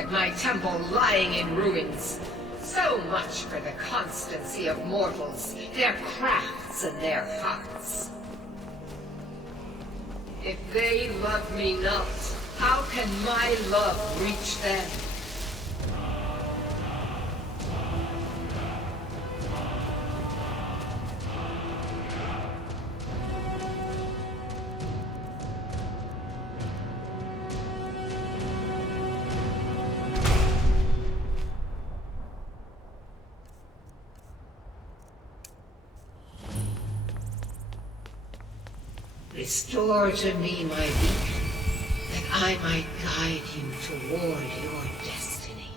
at my temple lying in ruins. So much for the constancy of mortals, their crafts and their hearts. If they love me not, how can my love reach them? Restore to me my beacon, that I might guide you toward your destiny.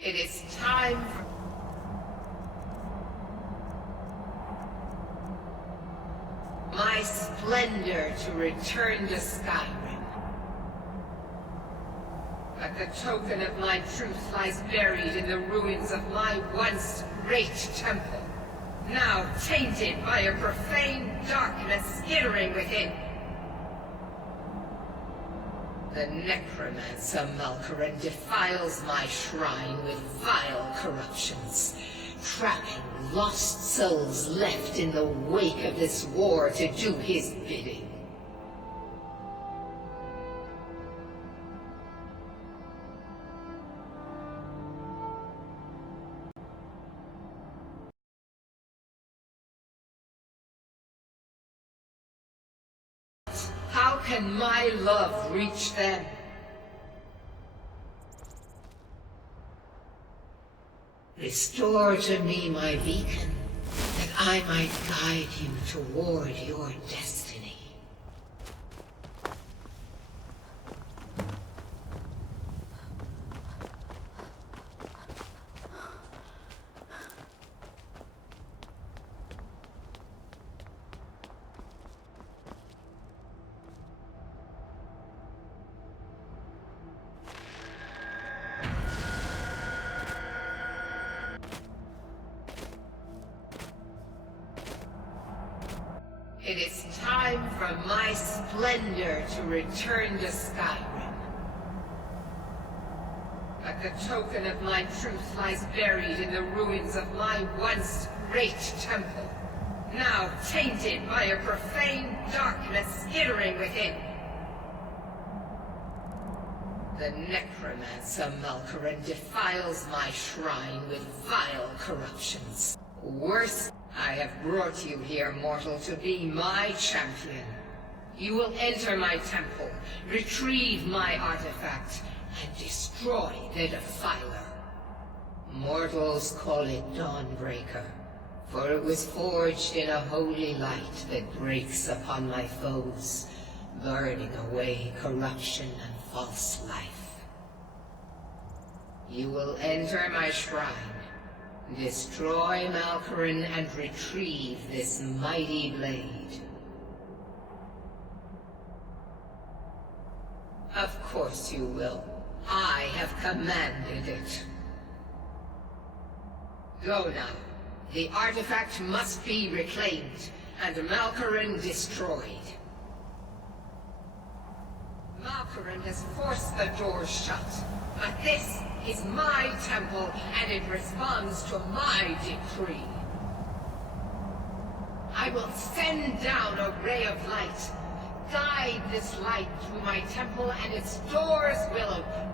It is time for my splendor to return to Skyrim. But the token of my truth lies buried in the ruins of my once great temple, now tainted by a profane darkness skittering within. The necromancer Malkaran defiles my shrine with vile corruptions, trapping lost souls left in the wake of this war to do his bidding. How can my love reach them? Restore to me my beacon, that I might guide you toward your destiny. It is time for my splendor to return to Skyrim. But the token of my truth lies buried in the ruins of my once great temple, now tainted by a profane darkness skittering within. The necromancer Malkaran defiles my shrine with vile corruptions. Worse, I have brought you here, mortal, to be my champion. You will enter my temple, retrieve my artifact, and destroy the defiler. Mortals call it Dawnbreaker, for it was forged in a holy light that breaks upon my foes, burning away corruption and false life. You will enter my shrine, destroy Malkaran, and retrieve this mighty blade. Of course you will. I have commanded it. Go now. The artifact must be reclaimed, and Malkaran destroyed. Malkaran has forced the doors shut, but this is my temple, and it responds to my decree. I will send down a ray of light. Guide this light through my temple and its doors will open.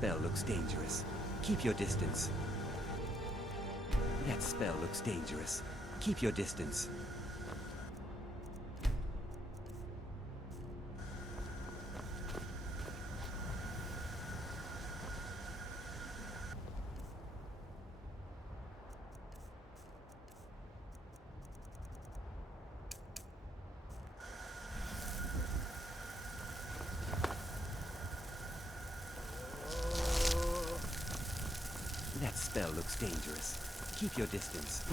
spell looks dangerous. Keep your distance. That spell looks dangerous. Keep your distance. That spell looks dangerous. Keep your distance.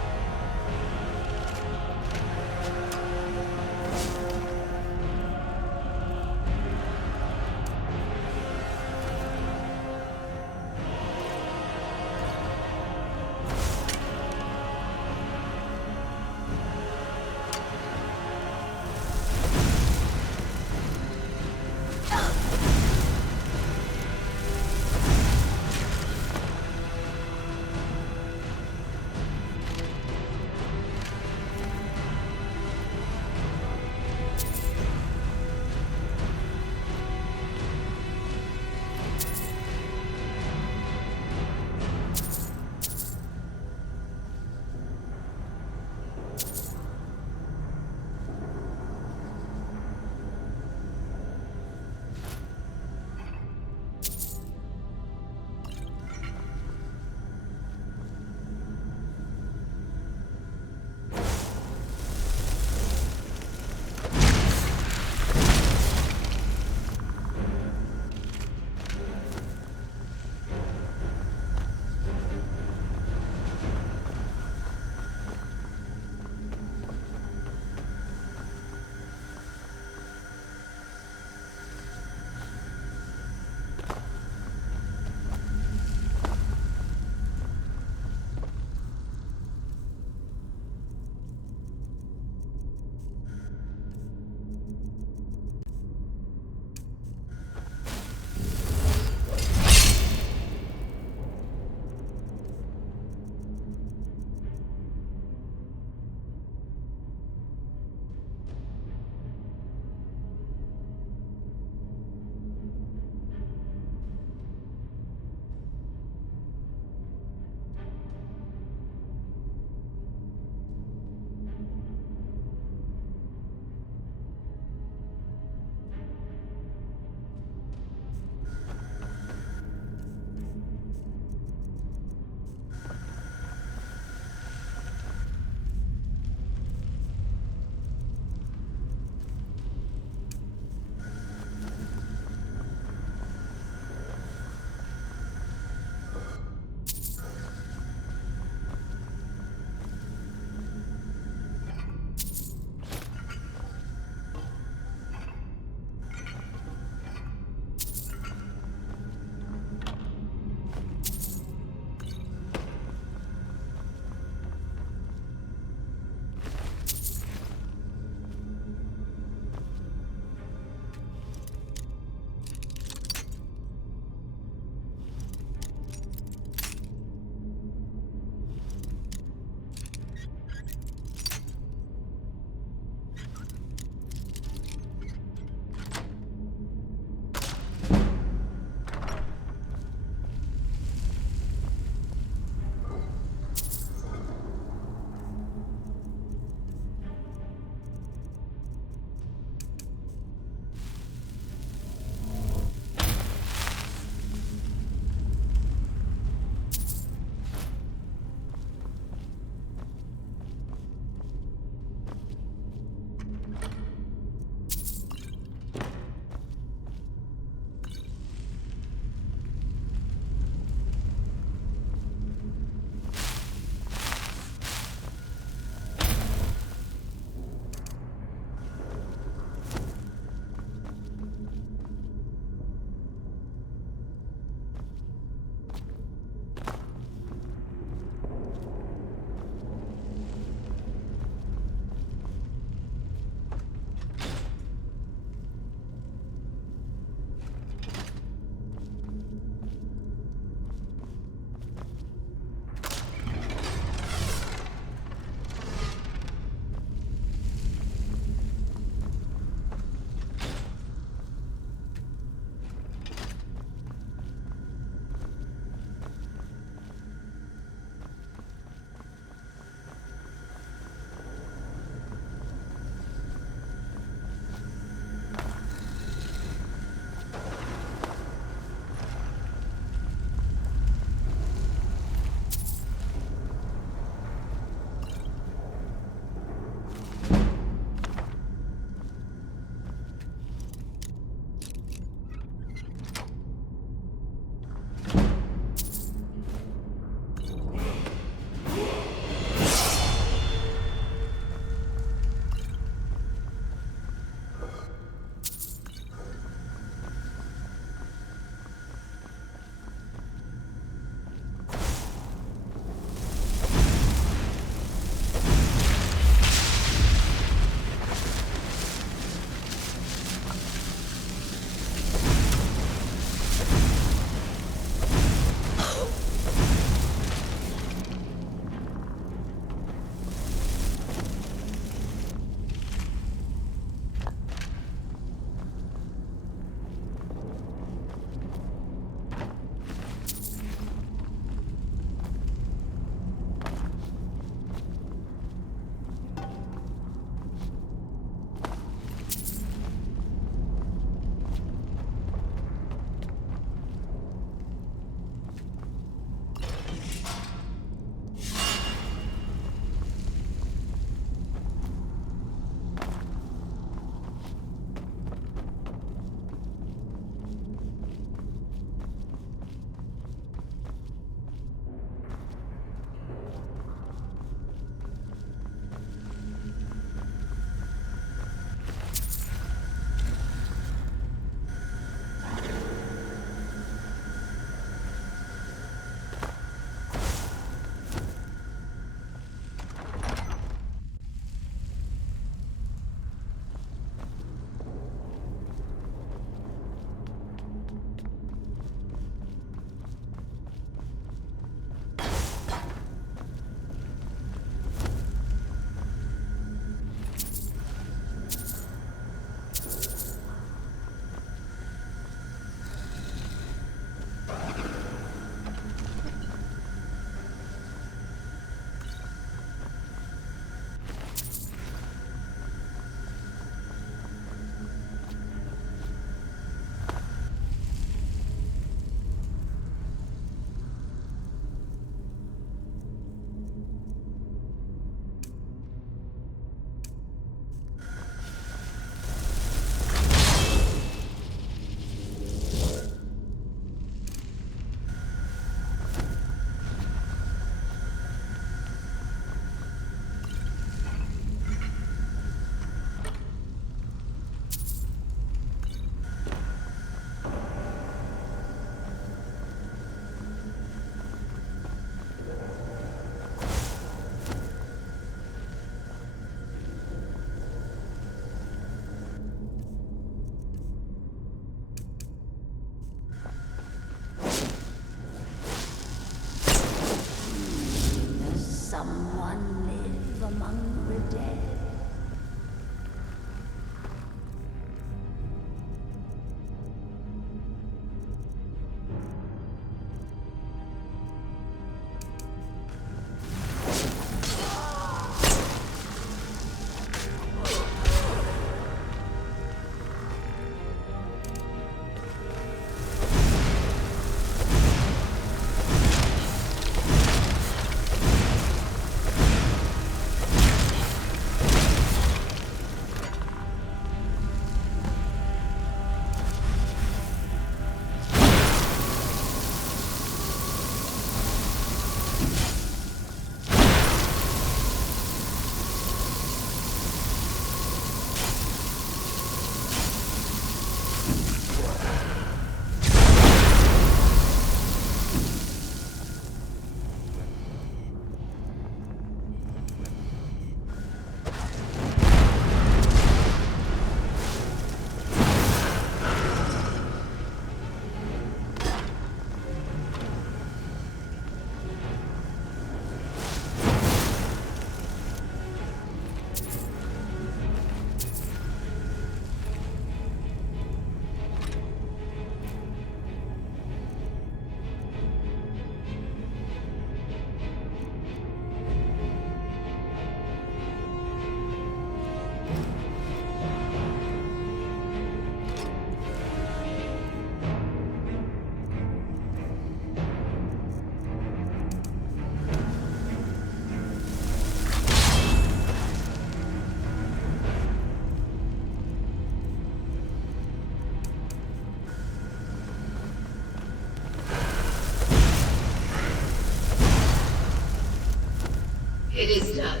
It is done.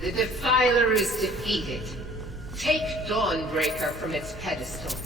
The Defiler is defeated. Take Dawnbreaker from its pedestal.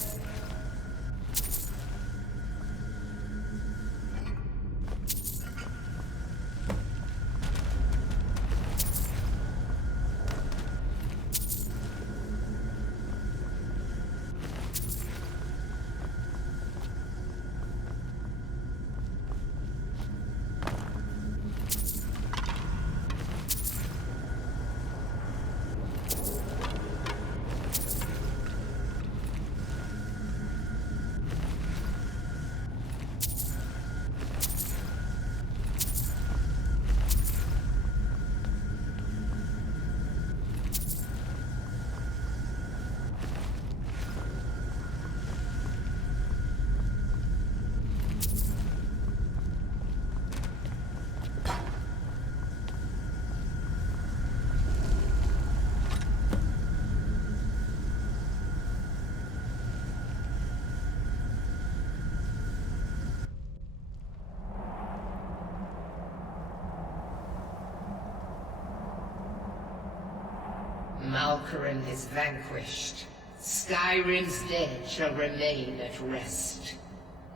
Malkoran is vanquished. Skyrim's dead shall remain at rest.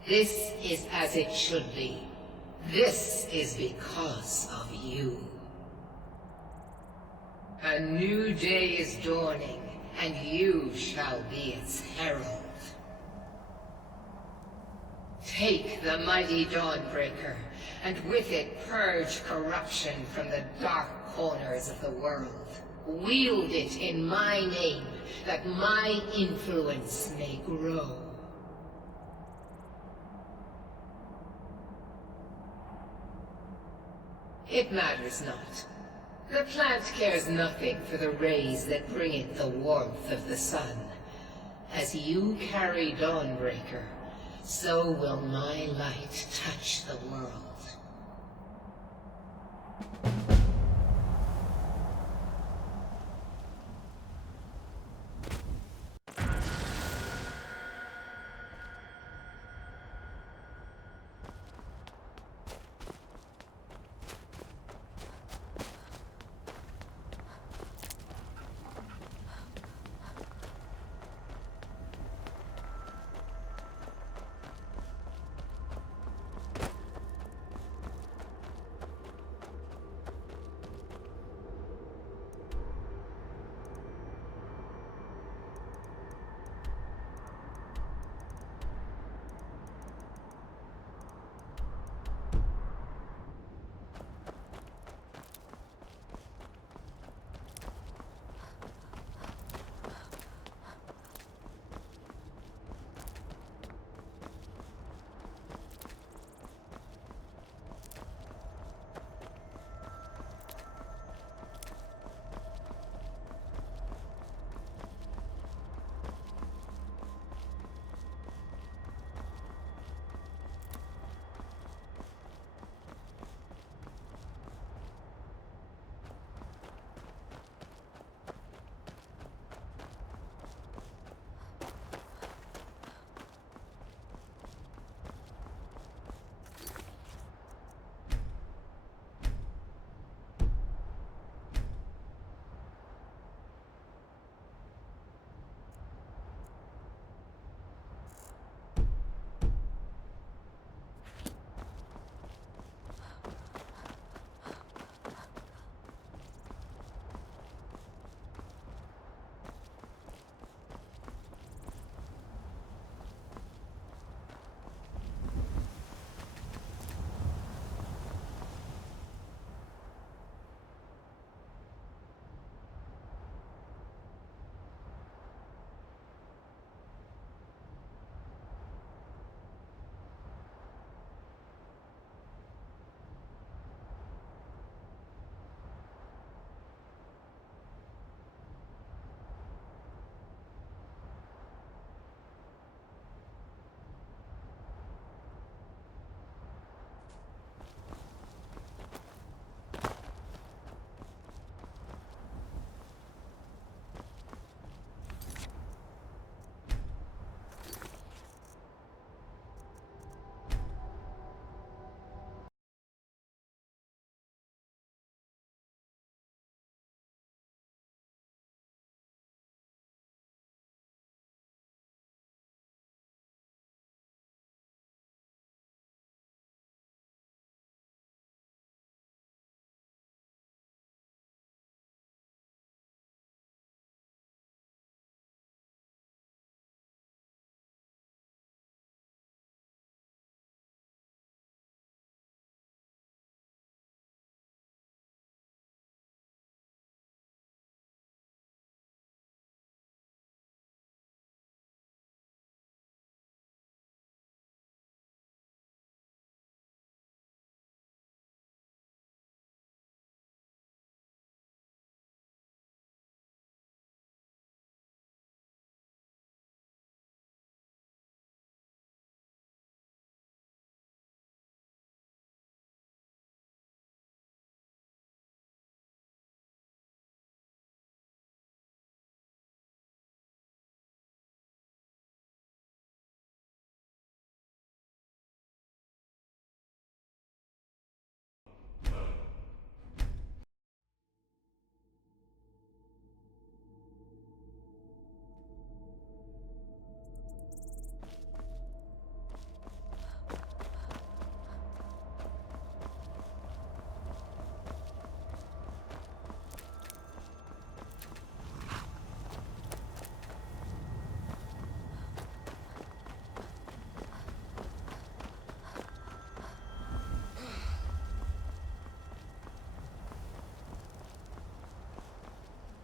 This is as it should be. This is because of you. A new day is dawning, and you shall be its herald. Take the mighty Dawnbreaker, and with it purge corruption from the dark corners of the world. Wield it in my name, that my influence may grow. It matters not. The plant cares nothing for the rays that bring it the warmth of the sun. As you carry Dawnbreaker, so will my light touch the world.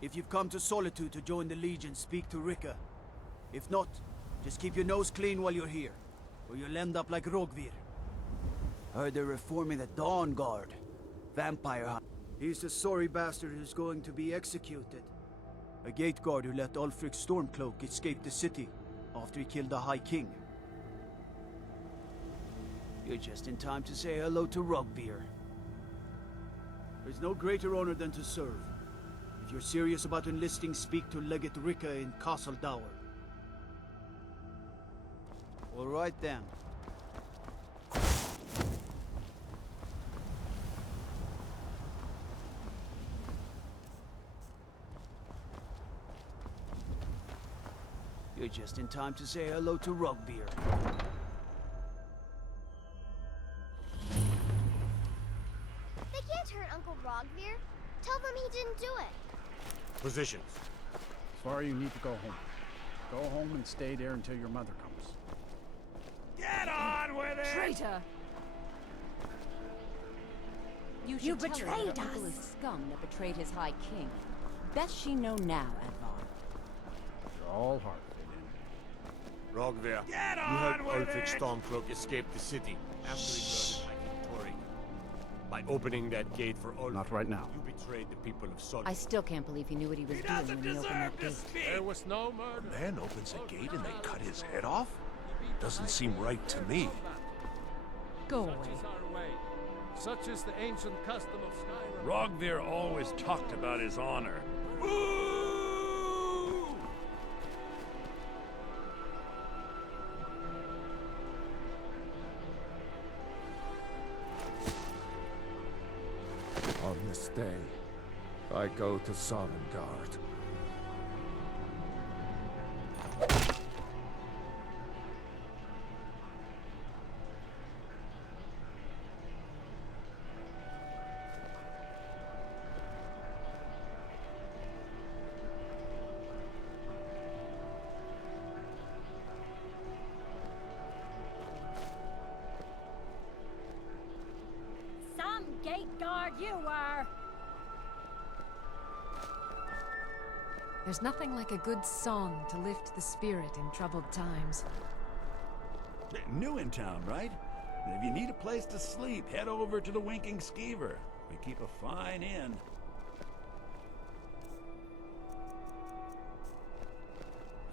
If you've come to Solitude to join the Legion, speak to Rika. If not, just keep your nose clean while you're here, or you'll end up like Rogvir. Heard they're reforming the Dawn Guard. Vampire hunt. He's the sorry bastard who's going to be executed. A gate guard who let Ulfric Stormcloak escape the city after he killed the High King. You're just in time to say hello to Rogvir. There's no greater honor than to serve. If you're serious about enlisting, speak to Legate Rika in Castle Dower. All right then. You're just in time to say hello to Rogvir. They can't hurt Uncle Rogvir. Tell them he didn't do it. Positions. Sorry, you need to go home. Go home and stay there until your mother comes. Get on with it! Traitor! You betrayed us! Uncle is scum that betrayed his High King. Best she know now, Advar. You're all heart, Aiden. Rogvir, you helped Ulfric Stormcloak escape the city after he murdered my Tory. By opening that gate for Ulfric, Not right now. you betrayed the people of Solitude. I still can't believe he knew what he was doing when he opened that gate. There was no murder. A man opens a gate and they cut his head off? Doesn't seem right to me. Go away. Such is our way. Such is the ancient custom of Skyrim. Rogvir always talked about his honor. On this day, I go to Sovngarde. Some gate guard you were! There's nothing like a good song to lift the spirit in troubled times. New in town, right? And if you need a place to sleep, head over to the Winking Skeever. We keep a fine inn.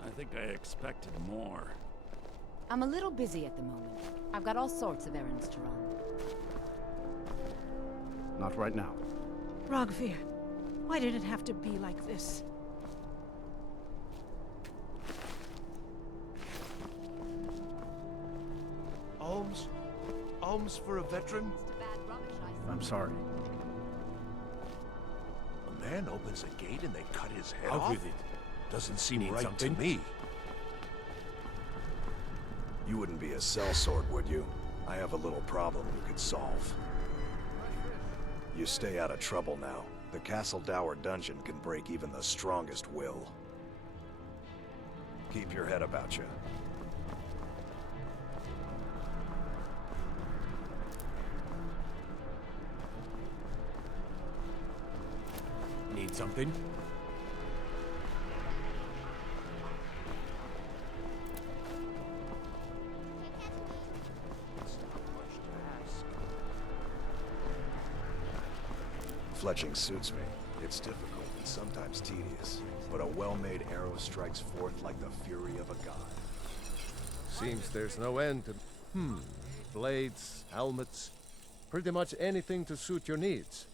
I think I expected more. I'm a little busy at the moment. I've got all sorts of errands to run. Not right now. Rogvir, why did it have to be like this? Alms? Alms for a veteran? I'm sorry. A man opens a gate and they cut his head Out off? with it. Doesn't seem Need right something? to me. You wouldn't be a sellsword, would you? I have a little problem you could solve. You stay out of trouble now. The Castle Dower dungeon can break even the strongest will. Keep your head about you. Need something? Fletching suits me. It's difficult and sometimes tedious, but a well-made arrow strikes forth like the fury of a god. Seems there's no end to... Blades, helmets, pretty much anything to suit your needs.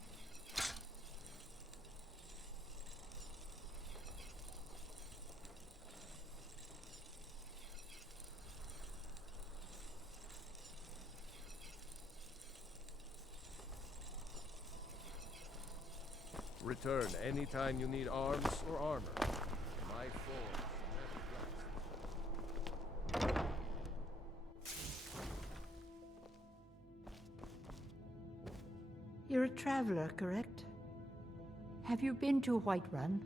Return anytime you need arms or armor. My forge never lasts. You're a traveler, correct? Have you been to Whiterun?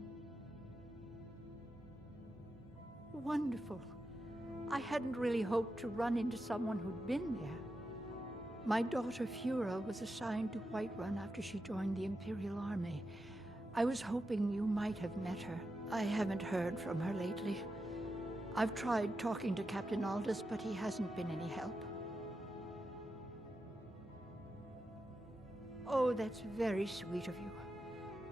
Wonderful. I hadn't really hoped to run into someone who'd been there. My daughter Fura was assigned to Whiterun after she joined the Imperial Army. I was hoping you might have met her. I haven't heard from her lately. I've tried talking to Captain Aldous, but he hasn't been any help. Oh, that's very sweet of you.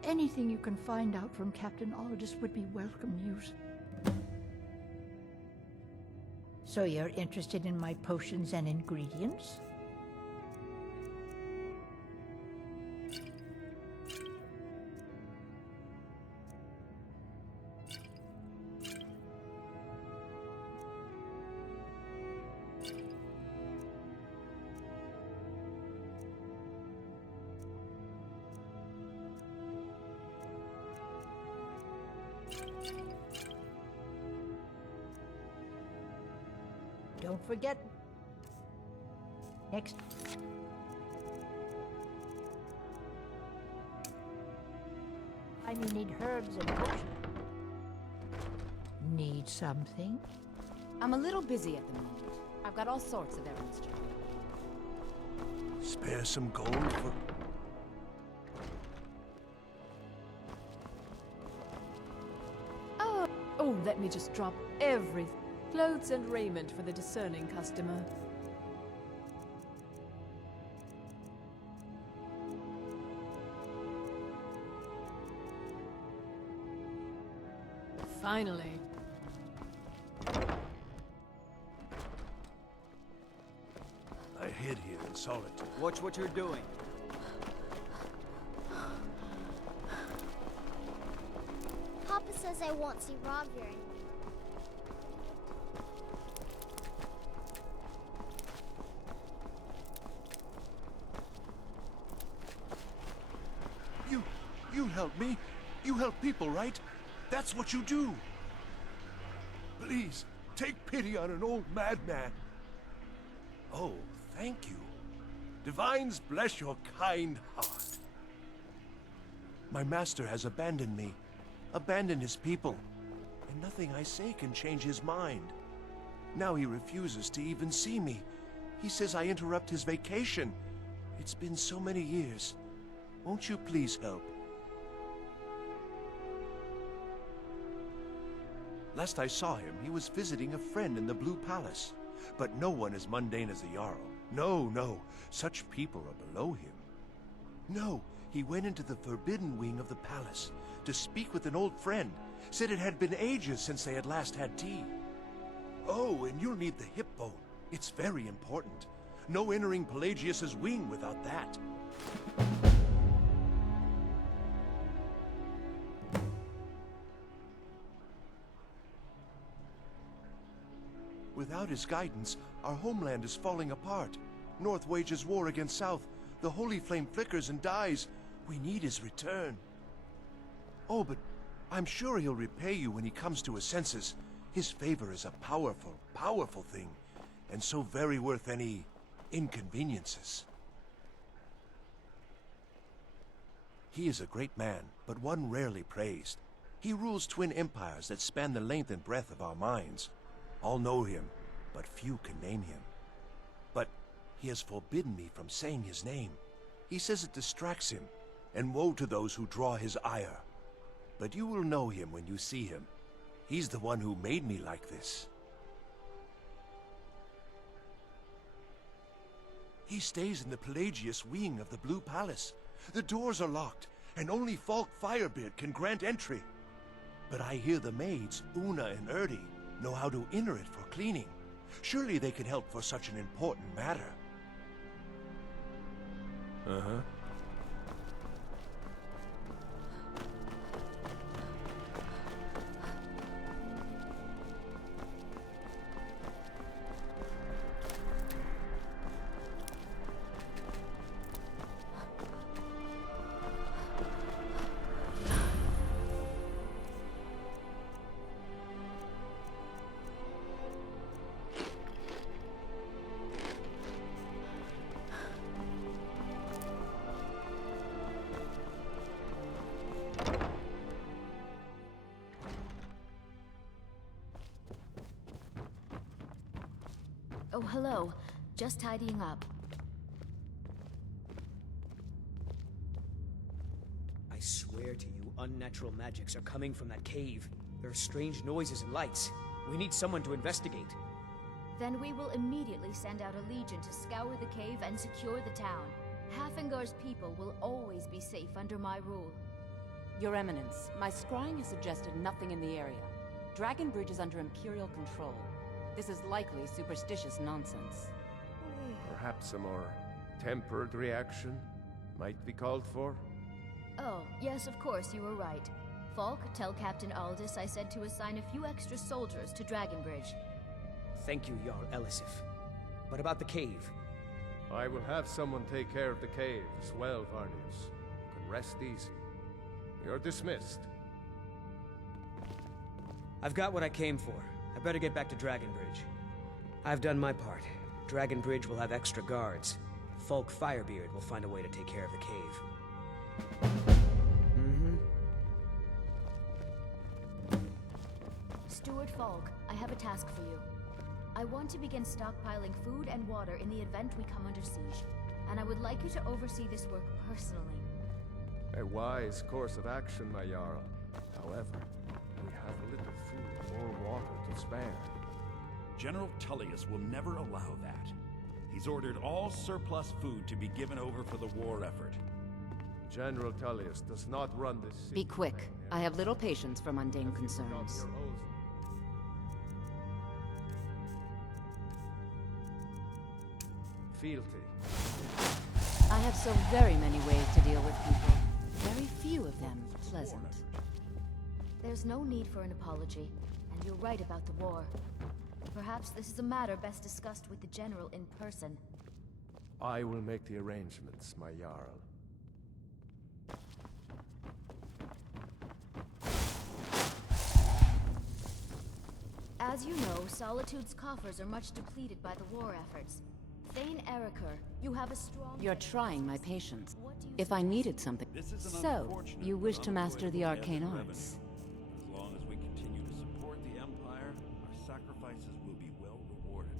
Anything you can find out from Captain Aldous would be welcome news. So you're interested in my potions and ingredients? Don't forget. Next. I may need herbs and potions. Need something? I'm a little busy at the moment. I've got all sorts of errands to run. Spare some gold for... Oh, let me just drop everything. Clothes and raiment for the discerning customer. Finally. I hid here in solitude. Watch what you're doing. Papa says I won't see Rogvir anymore. You help me. You help people, right? That's what you do. Please, take pity on an old madman. Oh, thank you. Divines bless your kind heart. My master has abandoned me, abandoned his people, and nothing I say can change his mind. Now he refuses to even see me. He says I interrupt his vacation. It's been so many years. Won't you please help? Last I saw him, he was visiting a friend in the Blue Palace. But no one as mundane as the Jarl. No. Such people are below him. No, he went into the forbidden wing of the palace to speak with an old friend. Said it had been ages since they had last had tea. Oh, and you'll need the hip bone. It's very important. No entering Pelagius's wing without that. Without his guidance, our homeland is falling apart. North wages war against South. The holy flame flickers and dies. We need his return. Oh, but I'm sure he'll repay you when he comes to his senses. His favor is a powerful, powerful thing, and so very worth any inconveniences. He is a great man, but one rarely praised. He rules twin empires that span the length and breadth of our minds. All know him, but few can name him. But he has forbidden me from saying his name. He says it distracts him, and woe to those who draw his ire. But you will know him when you see him. He's the one who made me like this. He stays in the Pelagius wing of the Blue Palace. The doors are locked, and only Falk Firebeard can grant entry. But I hear the maids, Una and Erdi, know how to enter it for cleaning. Surely they can help for such an important matter. Uh-huh. Oh, hello. Just tidying up. I swear to you, Unnatural magics are coming from that cave. There are strange noises and lights. We need someone to investigate. Then we will immediately send out a legion to scour the cave and secure the town. Hafingar's people will always be safe under my rule. Your Eminence, my scrying has suggested nothing in the area. Dragonbridge is under Imperial control. This is likely superstitious nonsense. Perhaps a more tempered reaction might be called for? Oh, yes, of course, you were right. Falk, tell Captain Aldous I said to assign a few extra soldiers to Dragonbridge. Thank you, Jarl Elisif. But about the cave? I will have someone take care of the cave as well, Varnius. You can rest easy. You're dismissed. I've got what I came for. I better get back to Dragonbridge. I've done my part. Dragonbridge will have extra guards. Falk Firebeard will find a way to take care of the cave. Steward Falk, I have a task for you. I want to begin stockpiling food and water in the event we come under siege, and I would like you to oversee this work personally. A wise course of action, my Jarl. However, we have little food or water to spare. General Tullius will never allow that. He's ordered all surplus food to be given over for the war effort. General Tullius does not run this city. Be quick. I have little patience for mundane concerns. Fealty. I have so very many ways to deal with people. Very few of them pleasant. There's no need for an apology, and you're right about the war. Perhaps this is a matter best discussed with the General in person. I will make the arrangements, my Jarl. As you know, Solitude's coffers are much depleted by the war efforts. Thane Eriker, you have a strong... You're trying my patience. If I needed something... So, you wish to master the arcane arts? As long as we continue to support the Empire, our sacrifices will be well rewarded.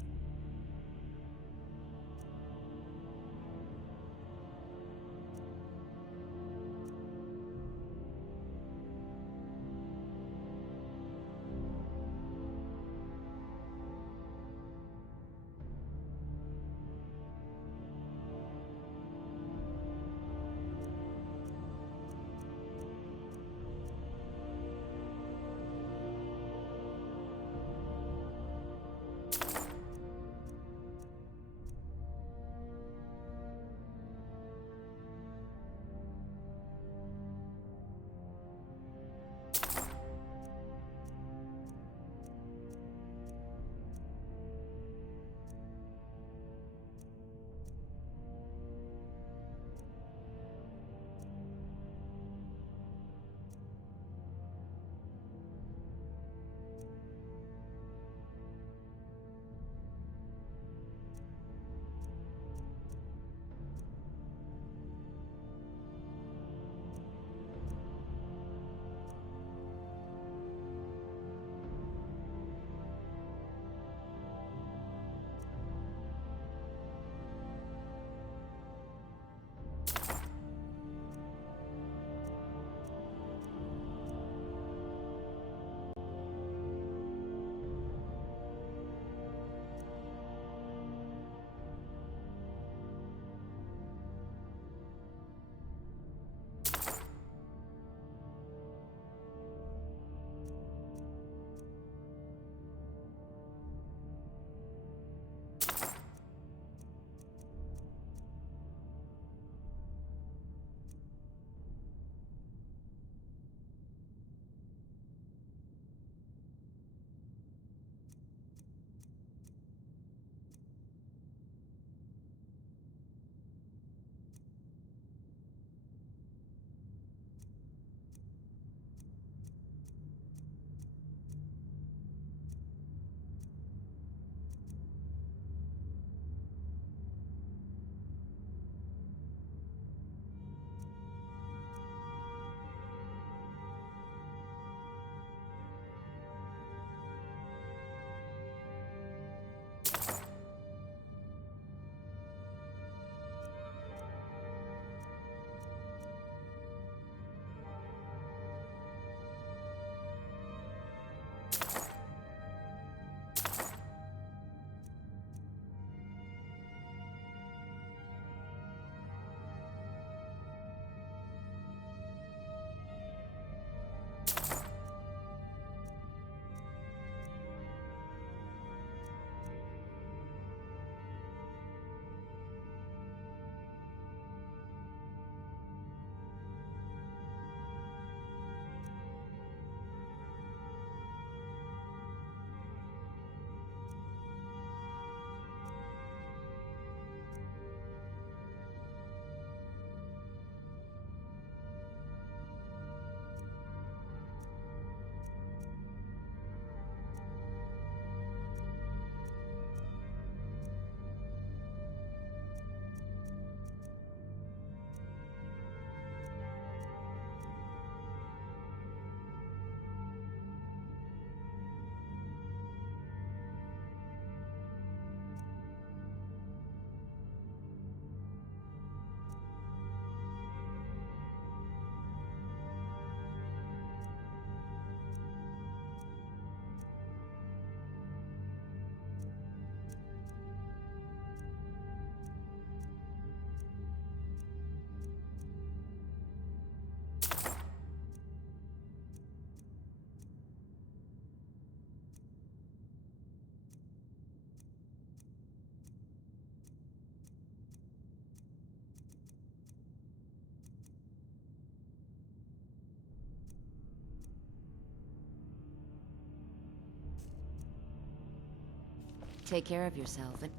Take care of yourself and...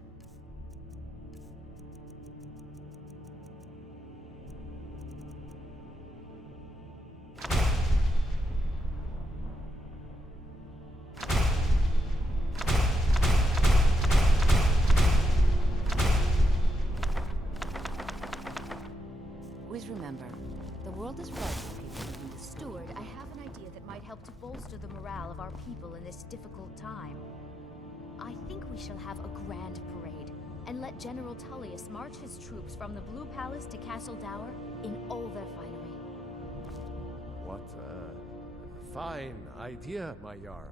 Always remember, the world is right for people. Steward, I have an idea that might help to bolster the morale of our people in this difficult time. I think we shall have a grand parade, and let General Tullius march his troops from the Blue Palace to Castle Dower in all their finery. What a fine idea, my Jarl.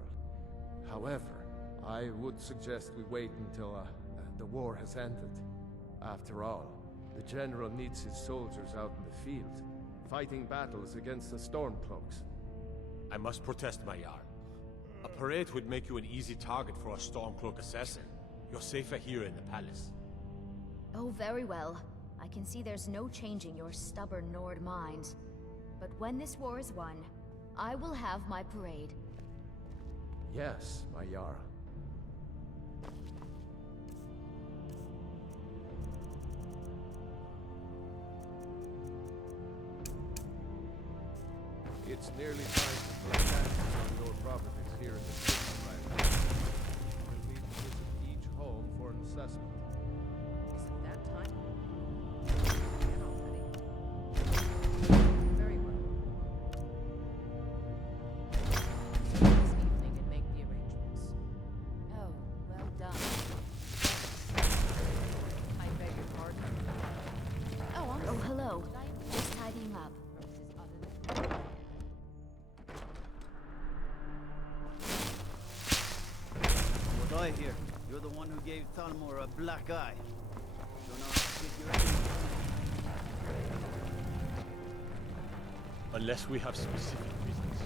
However, I would suggest we wait until the war has ended. After all, the General needs his soldiers out in the field, fighting battles against the Stormcloaks. I must protest, my Jarl. A parade would make you an easy target for a Stormcloak assassin. You're safer here in the palace. Oh, very well. I can see there's no changing your stubborn Nord mind. But when this war is won, I will have my parade. Yes, my Jarl. It's nearly time to pay taxes on your properties here in the city right now. We'll need to visit each home for an assessment. Is it that time? Get already. Very well. See you this evening and make the arrangements. Oh, well done. I beg your pardon. Oh, hello. Just tidying up. What I hear, you're the one who gave Thalmor a black eye. Don't know how to get your Unless we have specific reasons.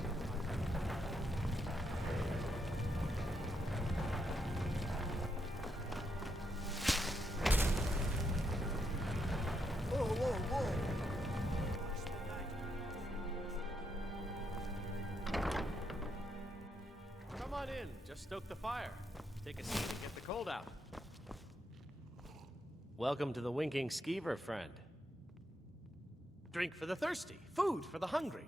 Whoa, whoa, whoa! Come on in, just stoke the fire. Take a seat and get the cold out. Welcome to the Winking Skeever, friend. Drink for the thirsty, food for the hungry.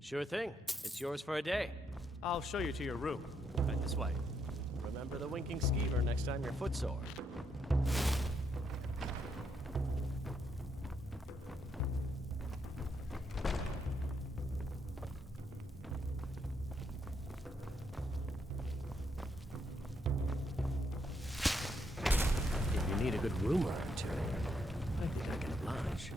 Sure thing. It's yours for a day. I'll show you to your room. Right this way. Remember the Winking Skeever next time you're footsore. If you need a good rumor or two, I think I can oblige.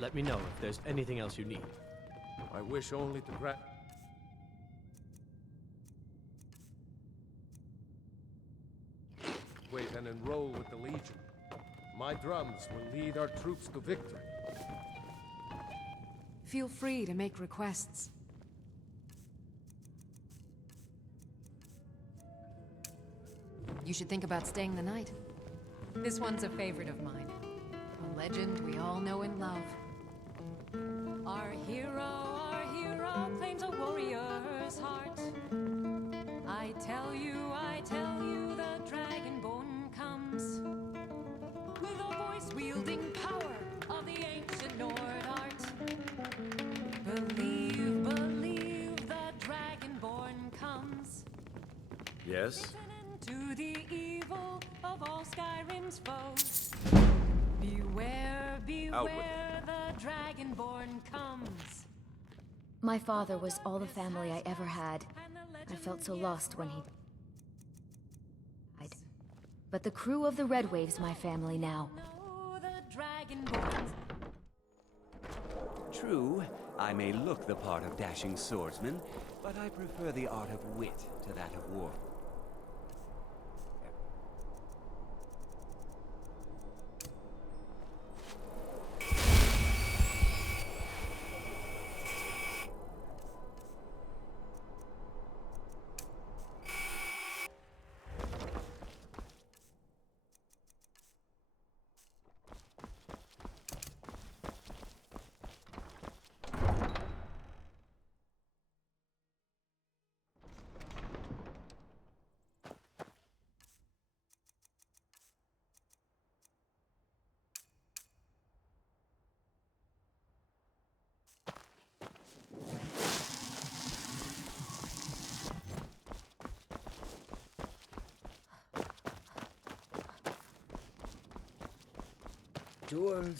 Let me know if there's anything else you need. I wish only to graduate and enroll with the Legion. My drums will lead our troops to victory. Feel free to make requests. You should think about staying the night. This one's a favorite of mine. A legend we all know and love. Our hero claims a warrior's heart. I tell you, the Dragonborn comes with a voice-wielding power of the ancient Nord art. Believe, the Dragonborn comes. Yes? To the evil of all Skyrim's foes. Beware, the Dragonborn comes. My father was all the family I ever had. I felt so lost when he died. But the crew of the Red Wave's my family now. True, I may look the part of dashing swordsman, but I prefer the art of wit to that of war.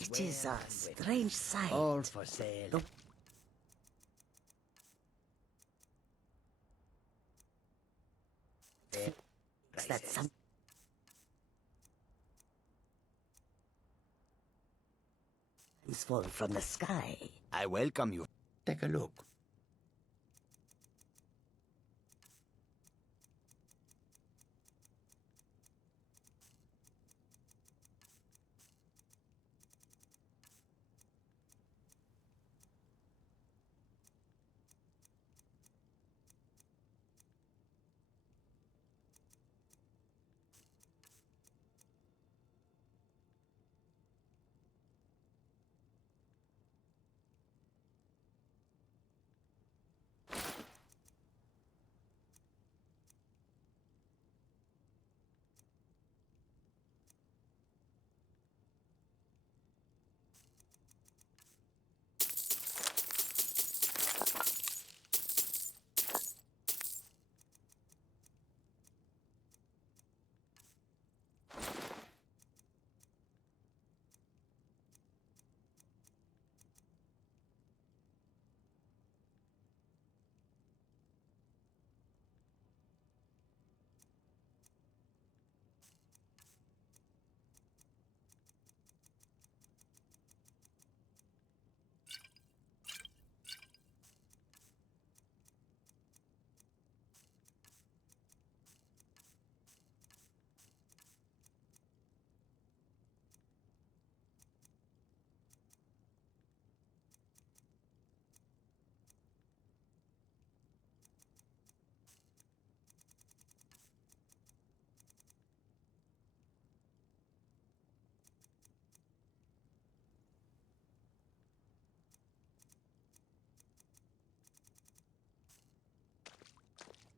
It is a strange sight. All for sale. That some is fall from the sky. I welcome you. Take a look.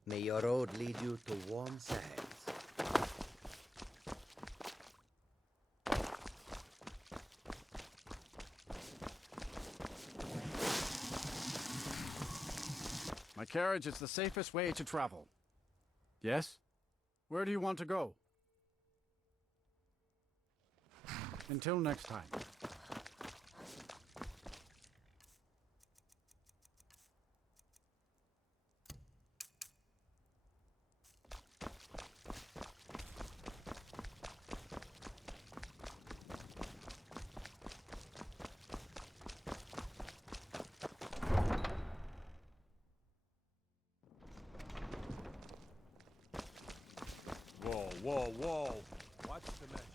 May your road lead you to warm sands. My carriage is the safest way to travel. Yes? Where do you want to go? Until next time. Whoa. Watch the magic.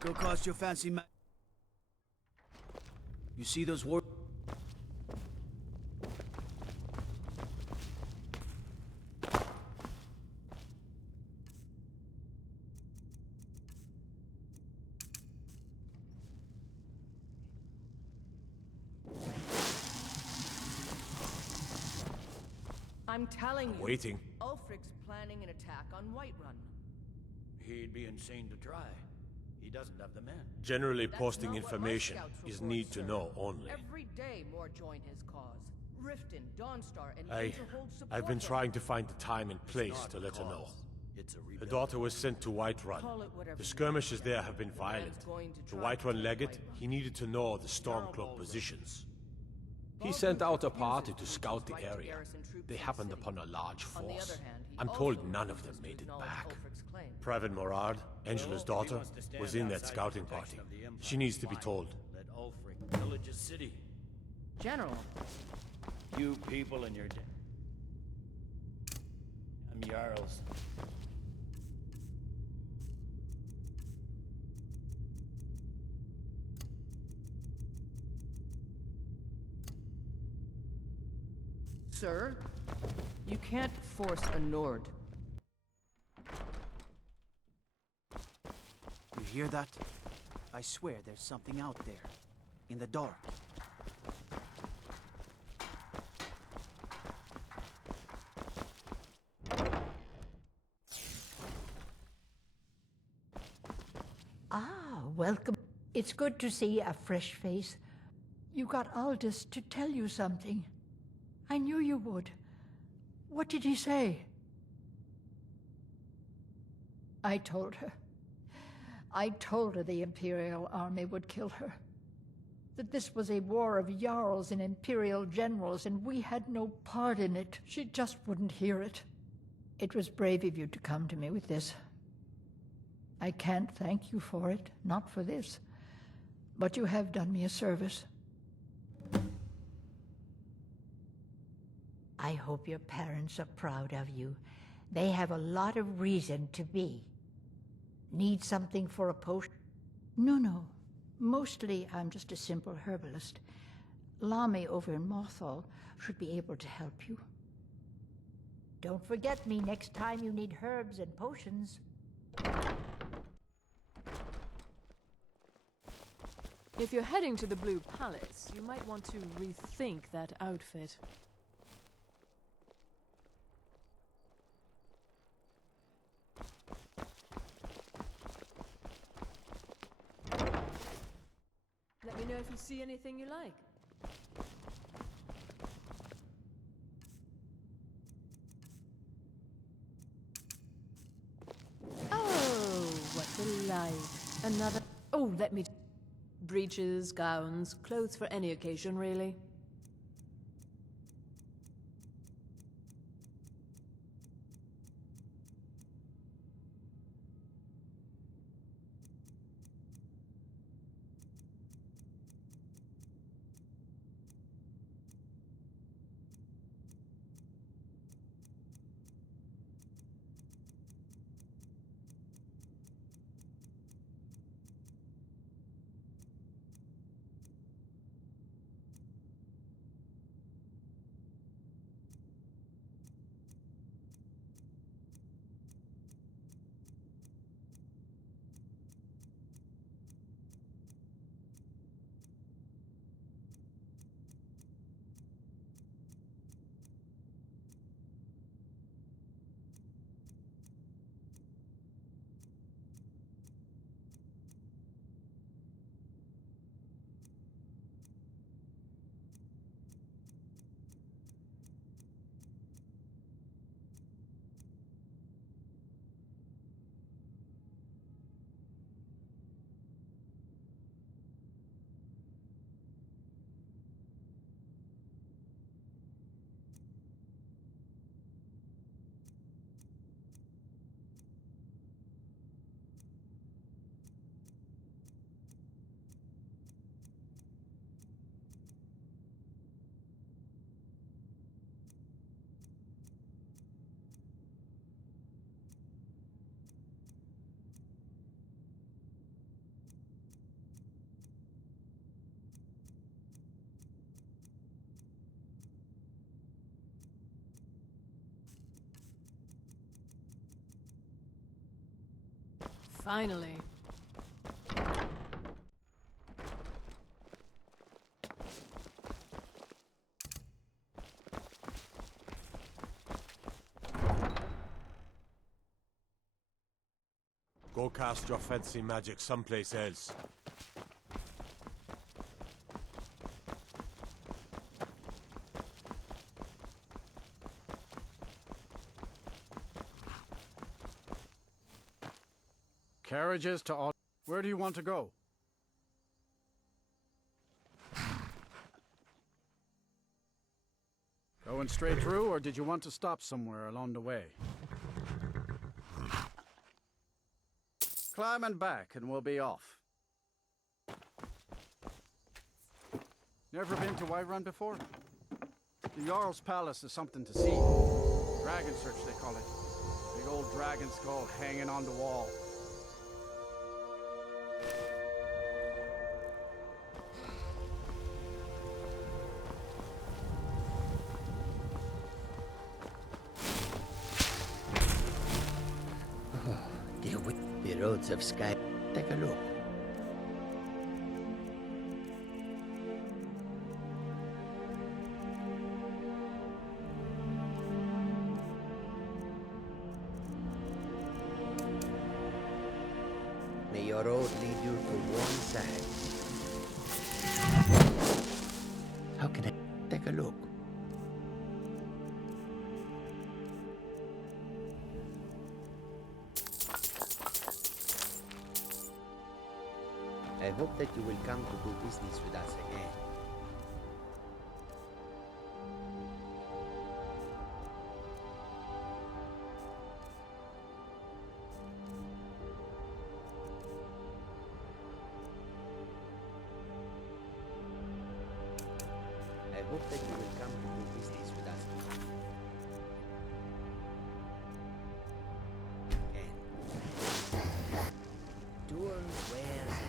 Go cast your fancy You see those war... I'm telling you. Waiting. Ulfric's planning an attack on Whiterun. He'd be insane to try. He doesn't have the men. Generally, That's posting not what my information scouts is report, need to sir. know only. Every day more join his cause. Riften, Dawnstar, and I've Winterhold been support trying him. to find the time and place not to a let her cause. know. It's a Her rebellion. daughter was sent to Whiterun. Call it whatever The you skirmishes want. there have been The man's violent. going to The try to Whiterun take legate, Whiterun. he needed to know the Stormcloak positions. He Baldwin sent out a refuses party the to scout the right to area. garrison troops They in the happened city. upon a large On the force. other hand, he I'm also told none of them refuses to made it acknowledge back. Ulfric's claim. Private Morard, Angela's daughter, wants to stand was in that outside the scouting protection party. of the Empire. She needs to be Fine. told. Let Ulfric pillage a city. General, You people and your damn Jarls. sir, you can't force a Nord. You hear that? I swear there's something out there. In the dark. Ah, welcome. It's good to see a fresh face. You got Aldous to tell you something. I knew you would. What did he say? I told her. I told her the Imperial Army would kill her. That this was a war of Jarls and Imperial generals, and we had no part in it. She just wouldn't hear it. It was brave of you to come to me with this. I can't thank you for it, not for this. But you have done me a service. I hope your parents are proud of you. They have a lot of reason to be. Need something for a potion? No. Mostly I'm just a simple herbalist. Lami over in Mothall should be able to help you. Don't forget me next time you need herbs and potions. If you're heading to the Blue Palace, you might want to rethink that outfit. Let me know if you see anything you like. Oh, what a life. Another... Oh, let me... Breeches, gowns, clothes for any occasion, really. Finally. Go cast your fancy magic someplace else. Carriages to all... Where do you want to go? Going straight through, or did you want to stop somewhere along the way? Climb and back, and we'll be off. Never been to Whiterun before? The Jarl's Palace is something to see. Dragon Search, they call it. Big old dragon skull hanging on the wall. The roads of Sky. Take a look. May your road lead you to one side. How can I take a look? I hope that you will come to do business with us again. I hope that you will come to do business with us again. Doors, wares,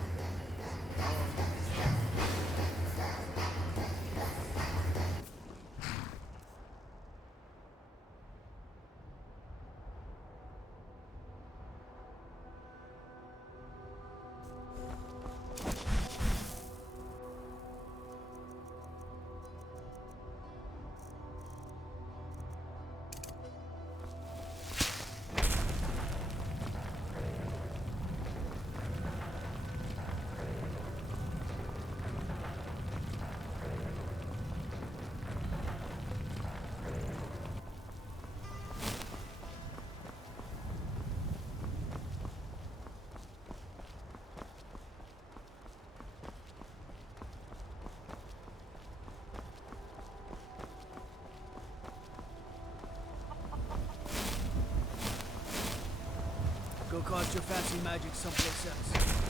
Go cast your fancy magic someplace else.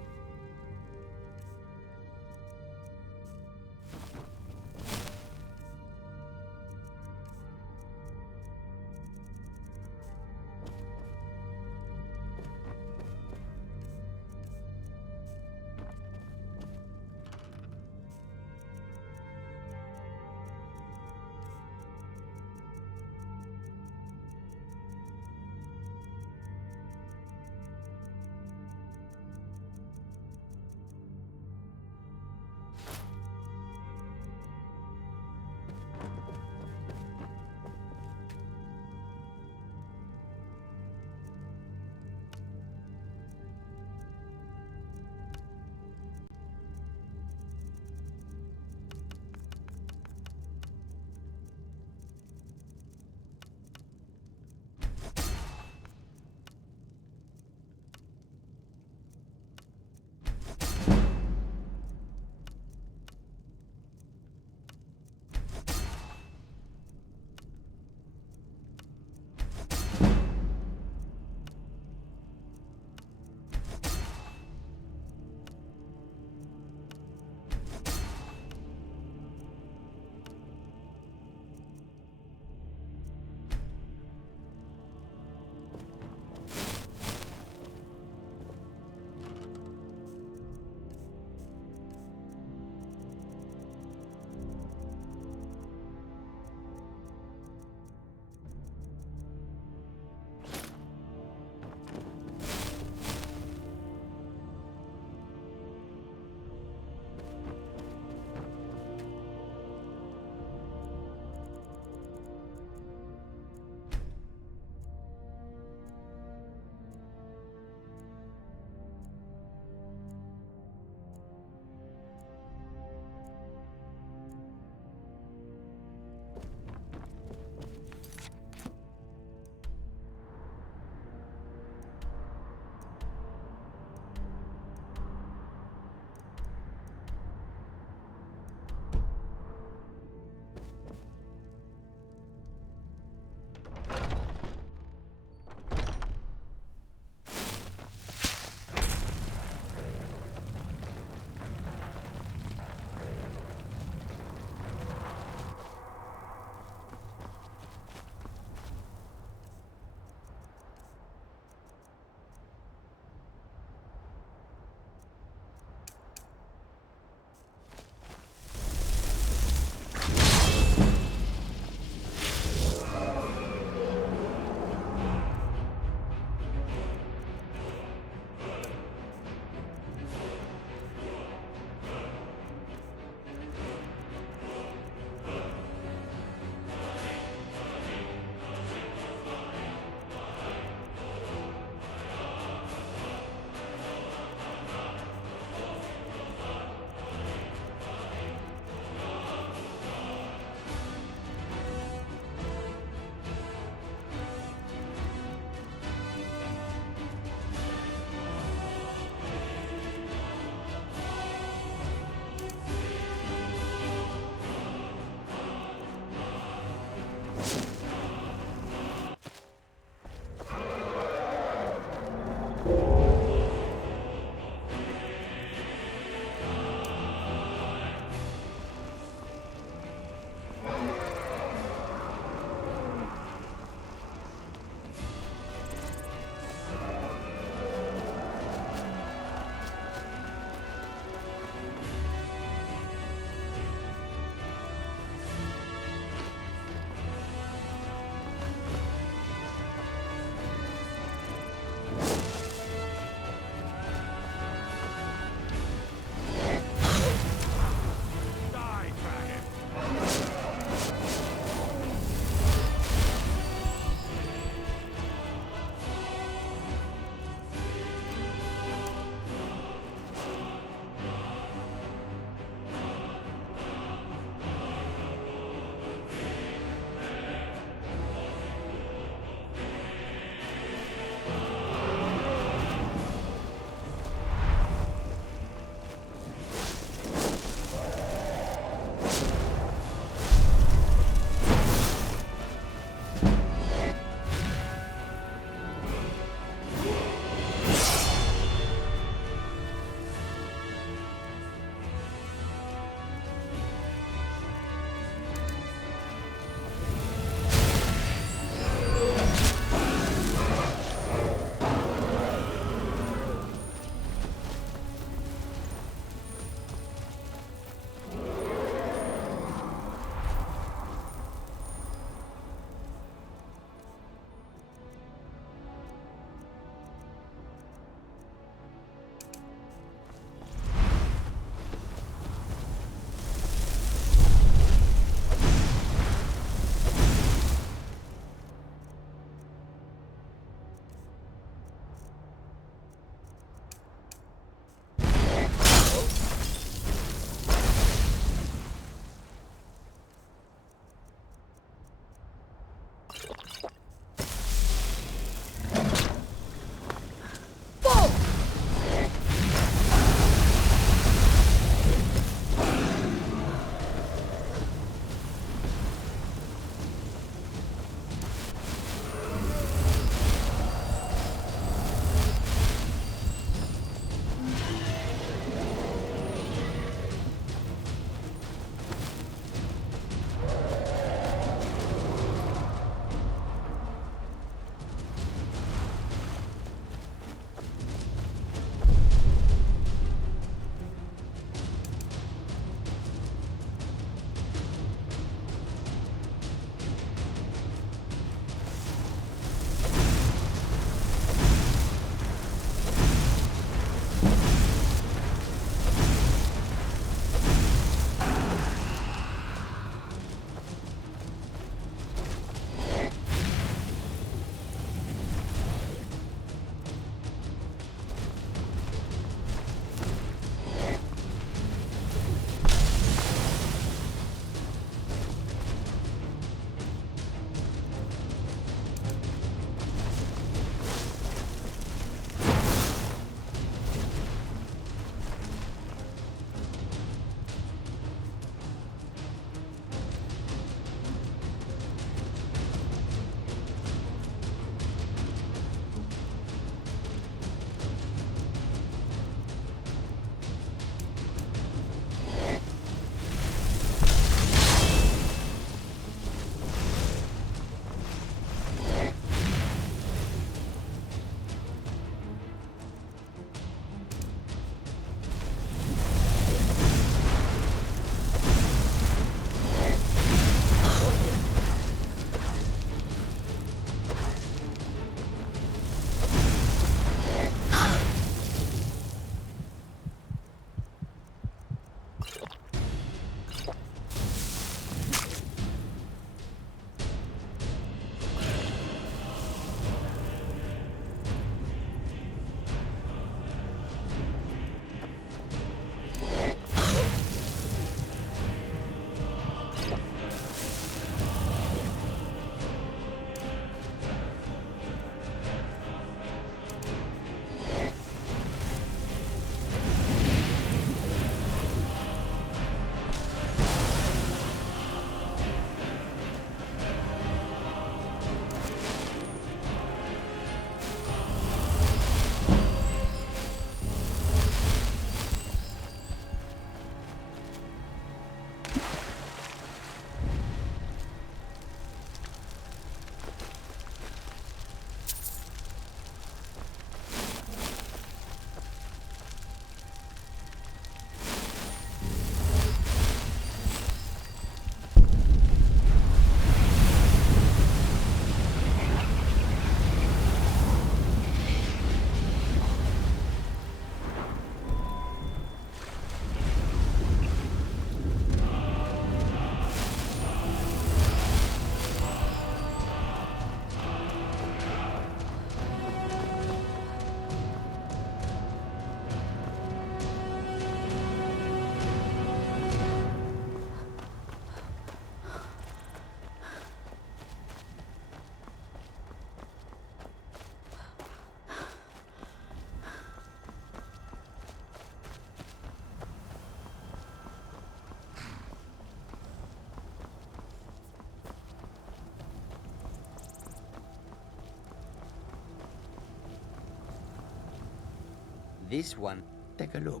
This one, take a look.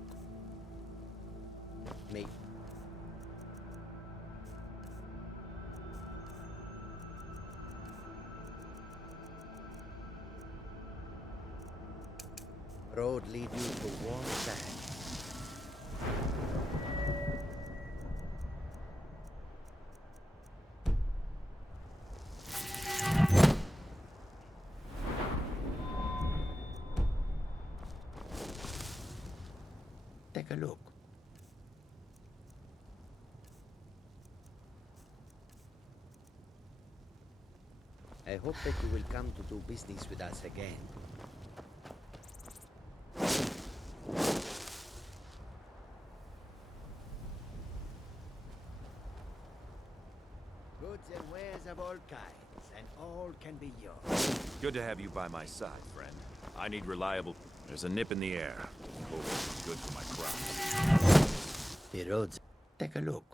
May road lead you to warm sand. Take a look. I hope that you will come to do business with us again. Goods and wares of all kinds, and all can be yours. Good to have you by my side, friend. I need reliable... There's a nip in the air. Hope it's good for my crops. The roads. Take a look.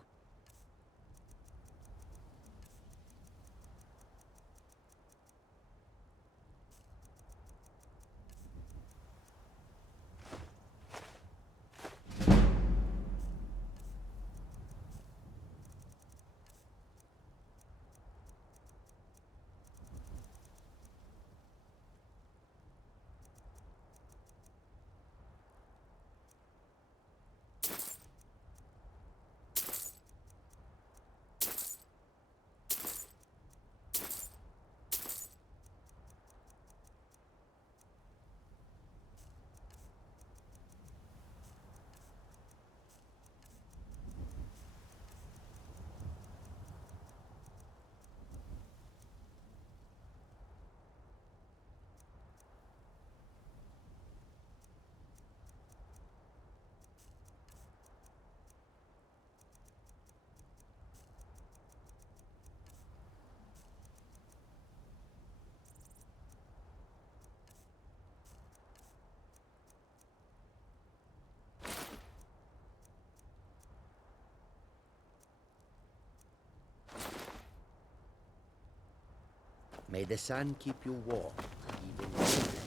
May the sun keep you warm, even when you land.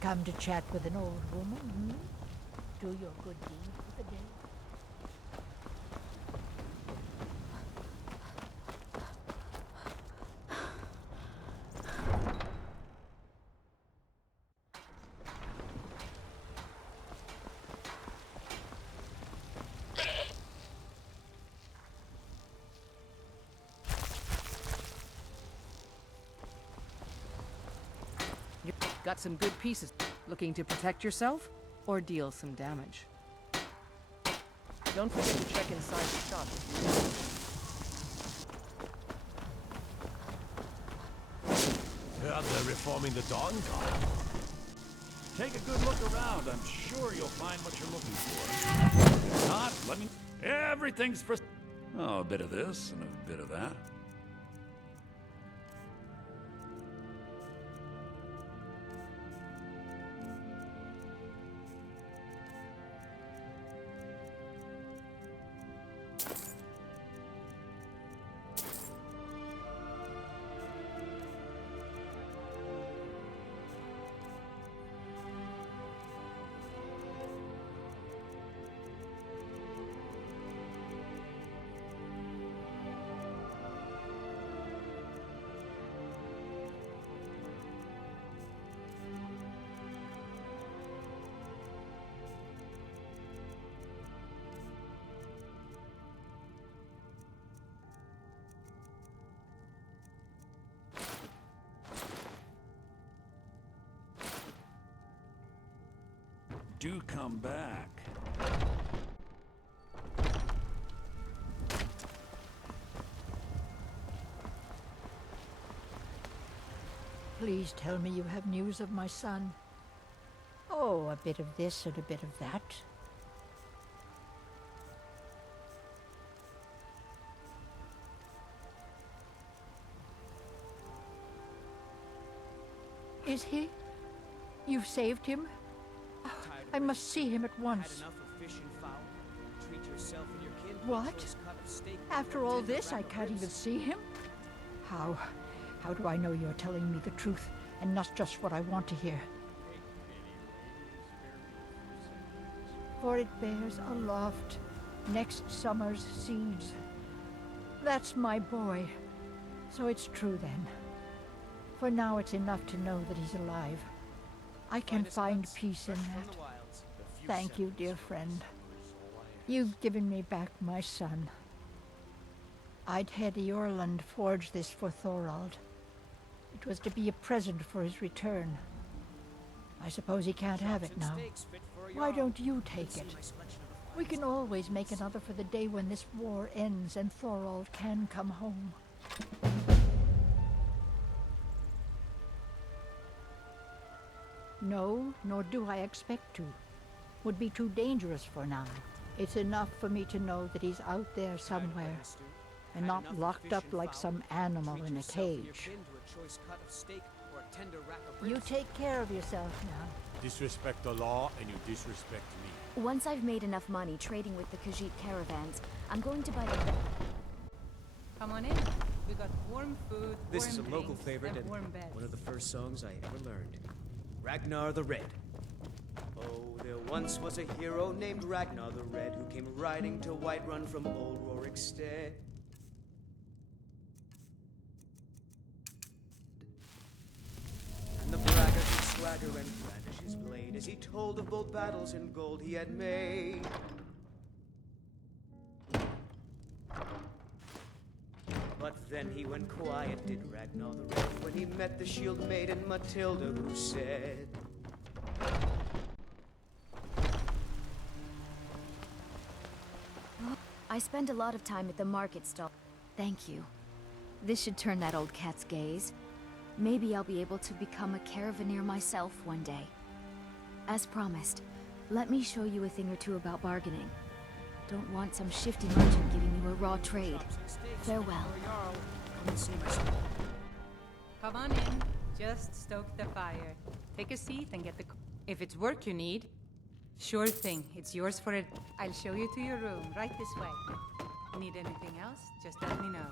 Come to chat with an old woman, hmm? Do your good deed for the day. Got some good pieces. Looking to protect yourself or deal some damage. Don't forget to check inside the shop. Heard they're reforming the Dawn Guard. Take a good look around. I'm sure you'll find what you're looking for. If not, let me... Everything's for... Oh, a bit of this and a bit of that. Do come back. Please tell me you have news of my son. Oh, a bit of this and a bit of that. Is he? You've saved him? Oh, I must see him at once. Had enough of fish and fowl? Treat yourself and your kin to a What? choice cut of steak. After all this, I can't even see him? How do I know you're telling me the truth, and not just what I want to hear? For it bears aloft next summer's seeds. That's my boy. So it's true then. For now it's enough to know that he's alive. I can find peace in that. Thank you, dear friend. You've given me back my son. I'd had Eorlund forge this for Thorald. It was to be a present for his return. I suppose he can't have it now. Why don't you take it? We can always make another for the day when this war ends and Thorald can come home. No, nor do I expect to. Would be too dangerous for now. It's enough for me to know that he's out there somewhere, and not locked up like some animal in a cage. You take care of yourself now. Disrespect the law and you disrespect me. Once I've made enough money trading with the Khajiit caravans, I'm going to buy the... Come on in. We got warm food, This is a warm local drinks, favorite and warm and beds. one of the first songs I ever learned. Ragnar the Red. Oh, there once was a hero named Ragnar the Red who came riding to Whiterun from old Rorikstead. And the braggart would swagger and brandish his blade as he told of bold battles and gold he had made. But then he went quiet, did Ragnar the Red, when he met the shield maiden Matilda, who said, I spend a lot of time at the market stall. Thank you. This should turn that old cat's gaze. Maybe I'll be able to become a caravaneer myself one day. As promised, let me show you a thing or two about bargaining. Don't want some shifty merchant giving you a raw trade. Farewell. Come on in. Just stoke the fire. Take a seat and get the... If it's work you need, sure thing. It's yours for it. I'll show you to your room, right this way. Need anything else? Just let me know.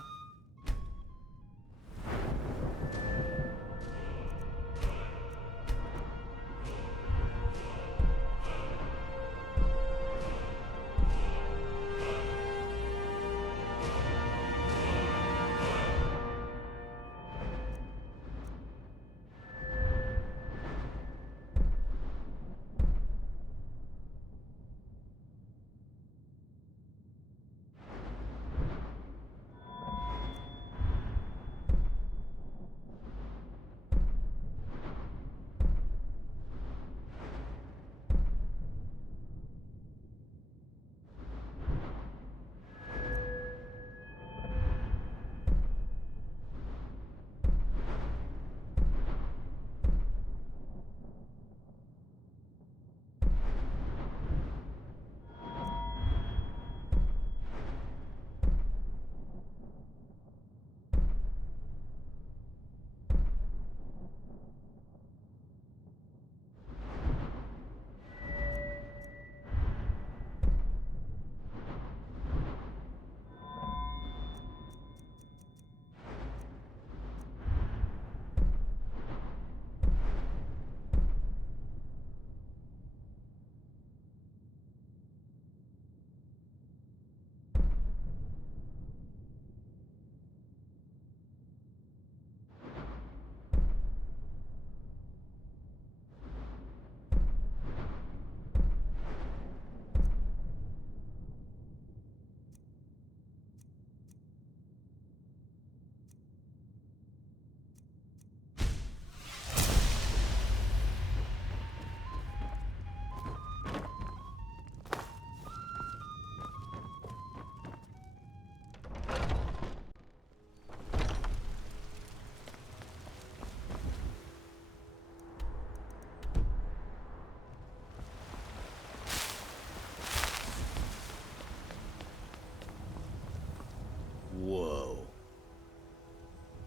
Whoa.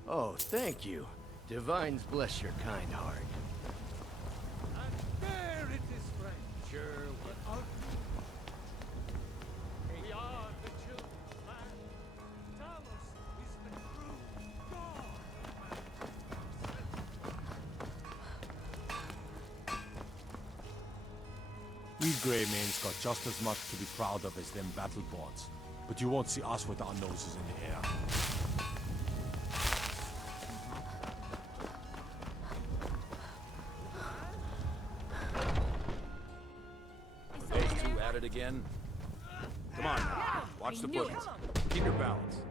Oh, thank you. Divines bless your kind heart. And there it is, friend. Sure, But we are the children's land. Talos is the true God of We Greymanes got just as much to be proud of as them battlebots. But you won't see us with our noses in the air. Hey, two at it again? Come on now. Watch the buttons. Keep your balance.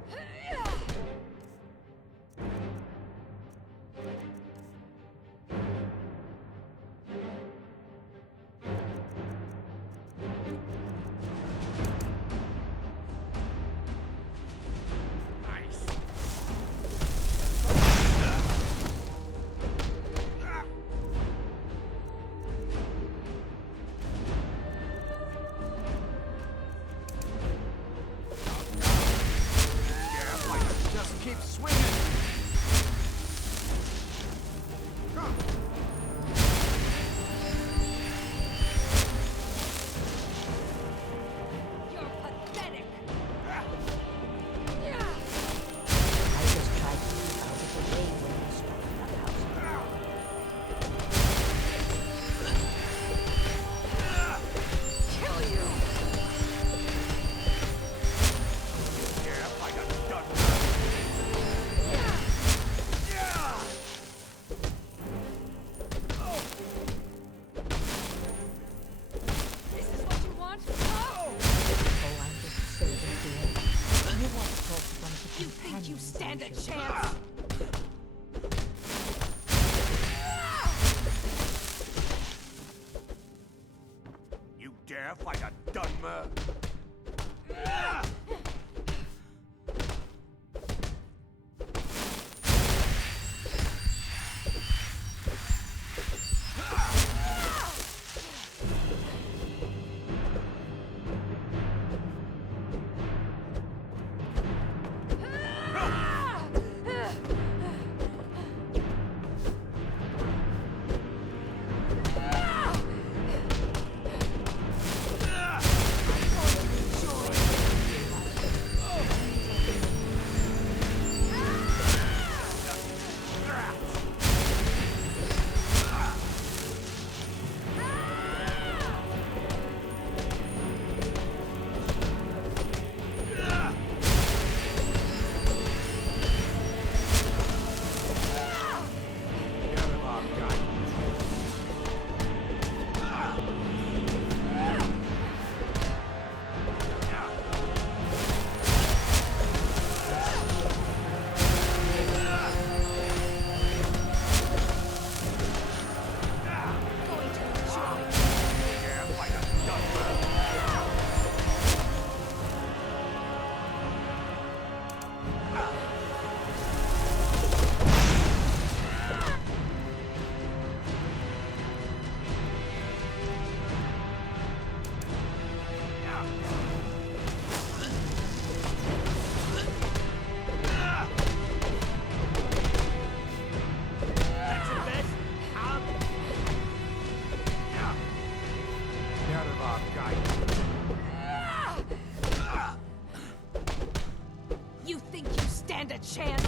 Keep swinging! You're pathetic. I just tried to keep out of the way when you struck that house. Kill you. This is what you want? Oh! Oh, I'm just a servant here. You want to talk to one of the You think you companions, stand a don't you? chance? You dare fight a Dunmer? You think you stand a chance?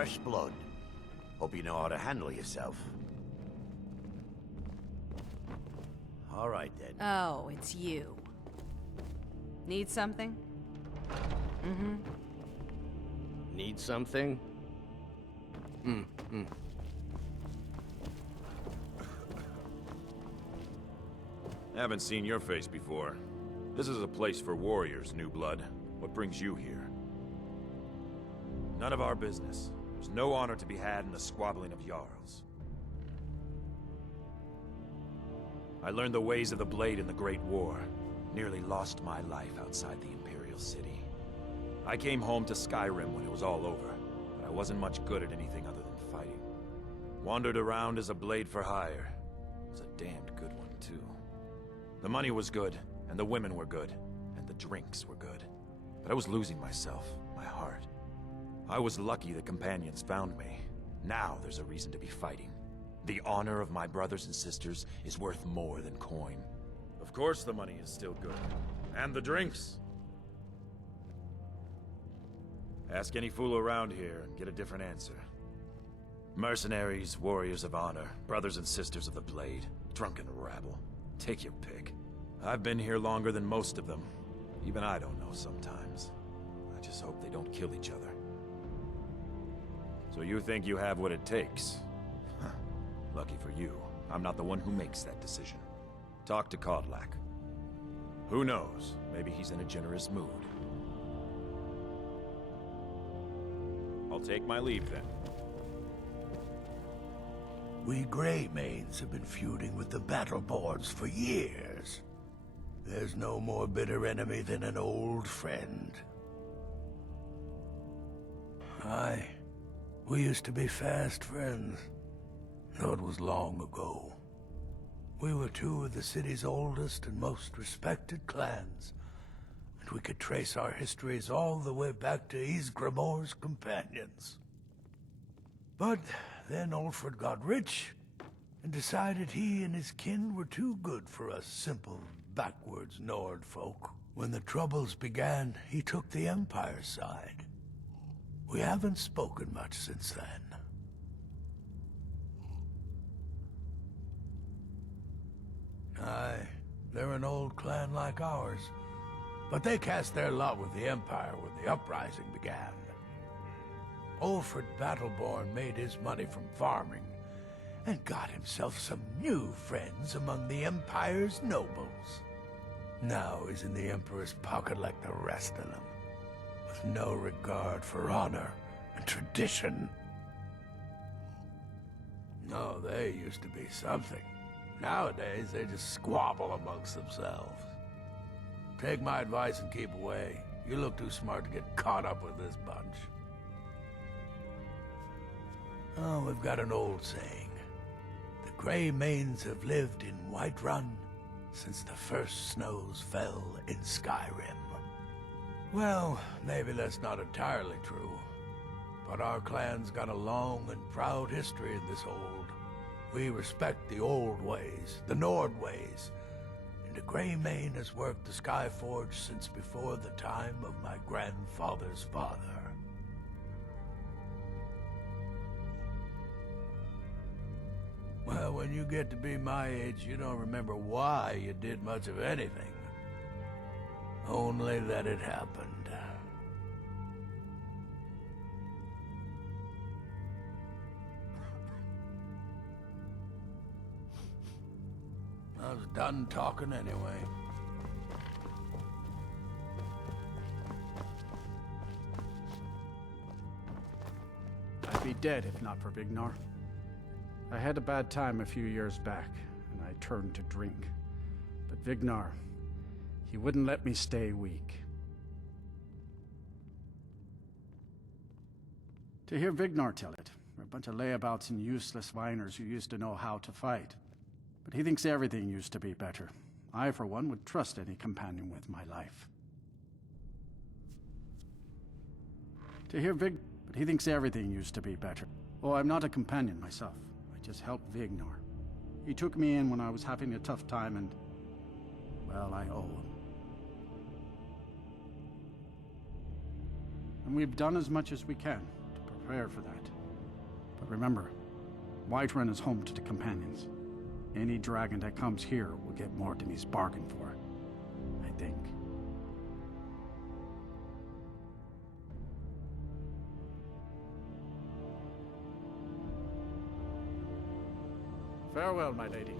fresh blood. Hope you know how to handle yourself. All right, then. Oh, it's you. Need something? Mm-hmm. Need something? Haven't seen your face before. This is a place for warriors, new blood. What brings you here? None of our business. There's no honor to be had in the squabbling of Jarls. I learned the ways of the blade in the Great War. Nearly lost my life outside the Imperial City. I came home to Skyrim when it was all over, but I wasn't much good at anything other than fighting. Wandered around as a blade for hire. It was a damned good one, too. The money was good, and the women were good, and the drinks were good. But I was losing myself, my heart. I was lucky the companions found me. Now there's a reason to be fighting. The honor of my brothers and sisters is worth more than coin. Of course the money is still good. And the drinks. Ask any fool around here and get a different answer. Mercenaries, warriors of honor, brothers and sisters of the blade, drunken rabble. Take your pick. I've been here longer than most of them. Even I don't know sometimes. I just hope they don't kill each other. So you think you have what it takes? Huh. Lucky for you, I'm not the one who makes that decision. Talk to Kodlak. Who knows? Maybe he's in a generous mood. I'll take my leave then. We Greymanes have been feuding with the Battleborns for years. There's no more bitter enemy than an old friend. Aye, we used to be fast friends, though it was long ago. We were two of the city's oldest and most respected clans, and we could trace our histories all the way back to Ysgramor's companions. But then Ulfred got rich and decided he and his kin were too good for us simple, backwards Nord folk. When the Troubles began, he took the Empire's side. We haven't spoken much since then. Aye, they're an old clan like ours, but they cast their lot with the Empire when the uprising began. Ulfred Battleborn made his money from farming, and got himself some new friends among the Empire's nobles. Now he's in the Emperor's pocket like the rest of them, with no regard for honor and tradition. No, they used to be something. Nowadays, they just squabble amongst themselves. Take my advice and keep away. You look too smart to get caught up with this bunch. Oh, we've got an old saying. The Greymanes have lived in Whiterun since the first snows fell in Skyrim. Well, maybe that's not entirely true, but our clan's got a long and proud history in this hold. We respect the old ways, the Nord ways, and the Greymane has worked the Skyforge since before the time of my grandfather's father. Well, when you get to be my age, you don't remember why you did much of anything. Only that it happened. I was done talking anyway. I'd be dead if not for Vignar. I had a bad time a few years back, and I turned to drink. But Vignar, he wouldn't let me stay weak. To hear Vignar tell it, we're a bunch of layabouts and useless whiners who used to know how to fight. But he thinks everything used to be better. I, for one, would trust any companion with my life. To hear but he thinks everything used to be better. Oh, I'm not a companion myself. I just helped Vignar. He took me in when I was having a tough time and, well, I owe him. And we've done as much as we can to prepared for that. But remember, Whiterun is home to the companions. Any dragon that comes here will get more than he's bargained for, I think. Farewell, my lady.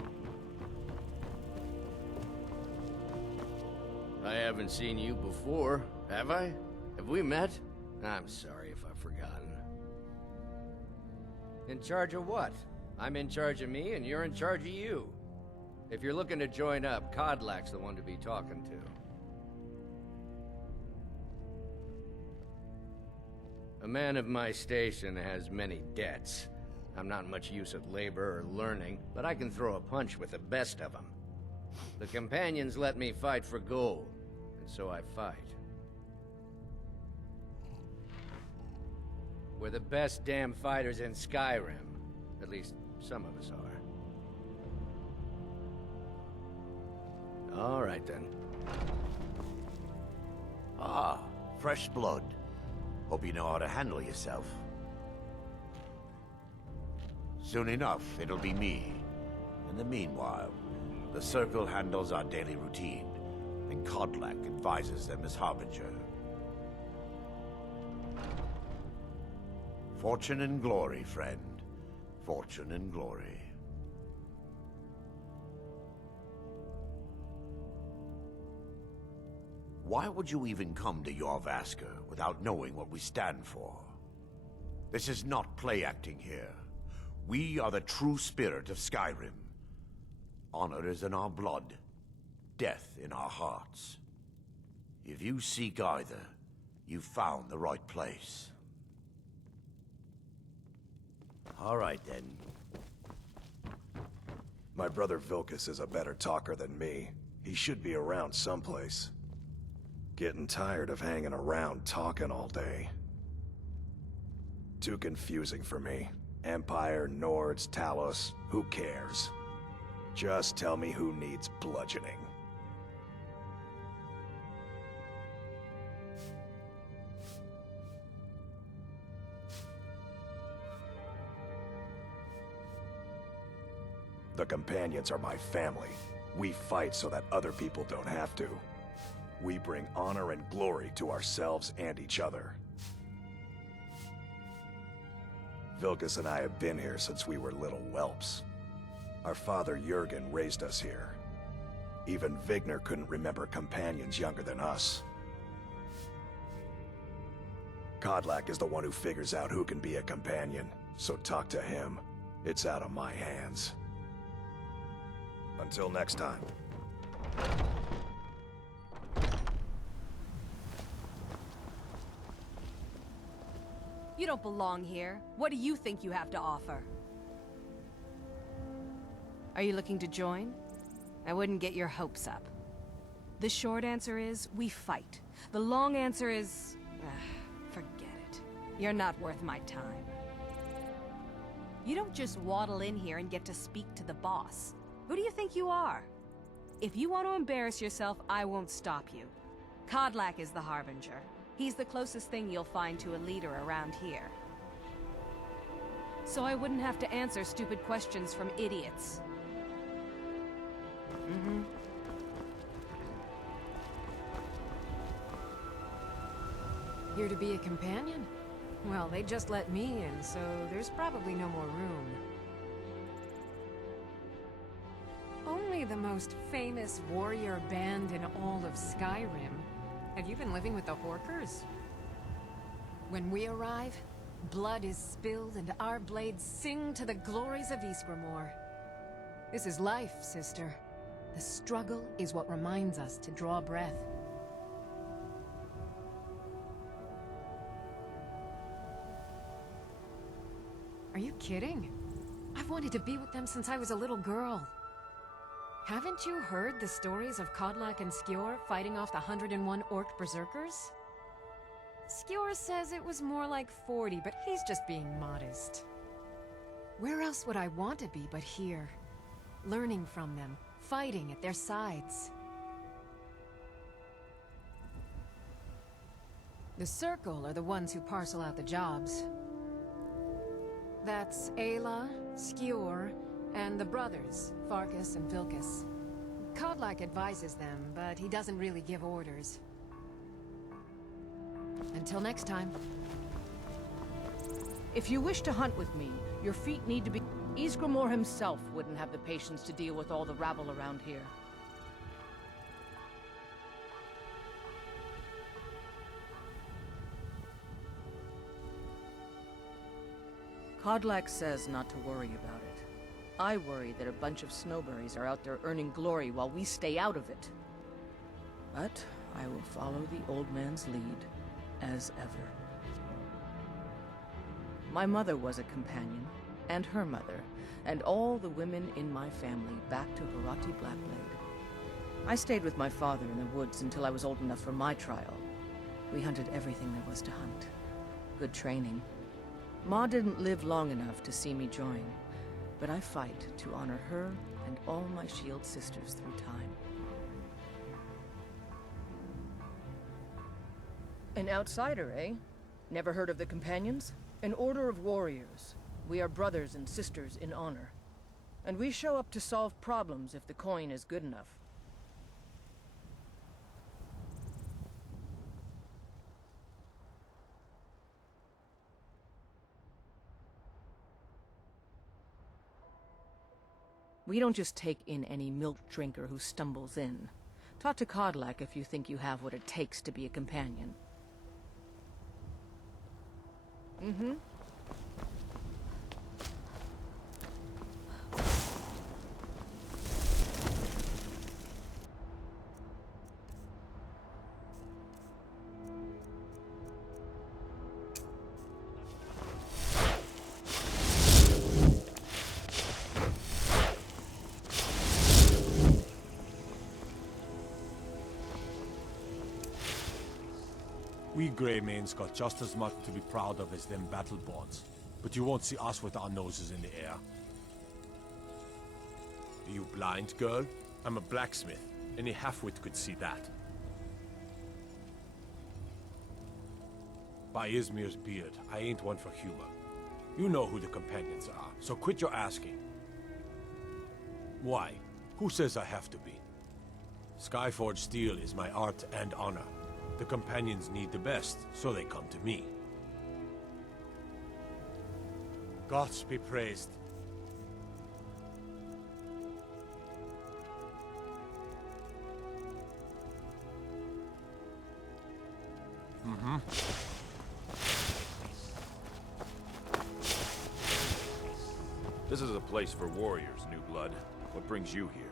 I haven't seen you before, have I? Have we met? I'm sorry if I've forgotten. In charge of what? I'm in charge of me, and you're in charge of you. If you're looking to join up, Kodlak's the one to be talking to. A man of my station has many debts. I'm not much use at labor or learning, but I can throw a punch with the best of them. The companions let me fight for gold, and so I fight. We're the best damn fighters in Skyrim. At least, some of us are. All right, then. Ah, fresh blood. Hope you know how to handle yourself. Soon enough, it'll be me. In the meanwhile, the Circle handles our daily routine, and Kodlak advises them as Harbinger. Fortune and glory, friend. Fortune and glory. Why would you even come to Jorrvaskr without knowing what we stand for? This is not play acting here. We are the true spirit of Skyrim. Honor is in our blood, death in our hearts. If you seek either, you've found the right place. All right, then. My brother Vilkas is a better talker than me. He should be around someplace. Getting tired of hanging around talking all day. Too confusing for me. Empire, Nords, Talos, who cares? Just tell me who needs bludgeoning. The companions are my family. We fight so that other people don't have to. We bring honor and glory to ourselves and each other. Vilkas and I have been here since we were little whelps. Our father Jurgen raised us here. Even Vigner couldn't remember companions younger than us. Kodlak is the one who figures out who can be a companion, so talk to him. It's out of my hands. Until next time. You don't belong here. What do you think you have to offer? Are you looking to join? I wouldn't get your hopes up. The short answer is, we fight. The long answer is... forget it. You're not worth my time. You don't just waddle in here and get to speak to the boss. Who do you think you are? If you want to embarrass yourself, I won't stop you. Kodlak is the Harbinger. He's the closest thing you'll find to a leader around here. So I wouldn't have to answer stupid questions from idiots. Here to be a companion? Well, they just let me in, so there's probably no more room. Only the most famous warrior band in all of Skyrim. Have you been living with the Horkers? When we arrive, blood is spilled and our blades sing to the glories of Ysgramor. This is life, sister. The struggle is what reminds us to draw breath. Are you kidding? I've wanted to be with them since I was a little girl. Haven't you heard the stories of Kodlak and Skjor fighting off the 101 Orc berserkers? Skjor says it was more like 40, but he's just being modest. Where else would I want to be but here? Learning from them, fighting at their sides. The Circle are the ones who parcel out the jobs. That's Ayla, Skjor, and the brothers, Farkas and Vilkas. Kodlak advises them, but he doesn't really give orders. Until next time. If you wish to hunt with me, your feet need to be... Ysgramor himself wouldn't have the patience to deal with all the rabble around here. Kodlak says not to worry about it. I worry that a bunch of snowberries are out there earning glory while we stay out of it. But I will follow the old man's lead, as ever. My mother was a companion, and her mother, and all the women in my family back to Harati Blackblade. I stayed with my father in the woods until I was old enough for my trial. We hunted everything there was to hunt. Good training. Ma didn't live long enough to see me join, but I fight to honor her and all my shield sisters through time. An outsider, eh? Never heard of the Companions? An order of warriors. We are brothers and sisters in honor. And we show up to solve problems if the coin is good enough. We don't just take in any milk drinker who stumbles in. Talk to Kodlak if you think you have what it takes to be a companion. Mm-hmm. We Greymanes got just as much to be proud of as them battle-bonds, but you won't see us with our noses in the air. Are you blind, girl? I'm a blacksmith. Any halfwit could see that. By Izmir's beard, I ain't one for humor. You know who the companions are, so quit your asking. Why? Who says I have to be? Skyforged steel is my art and honor. The companions need the best, so they come to me. Gods be praised. Mm-hmm. This is a place for warriors, New Blood. What brings you here?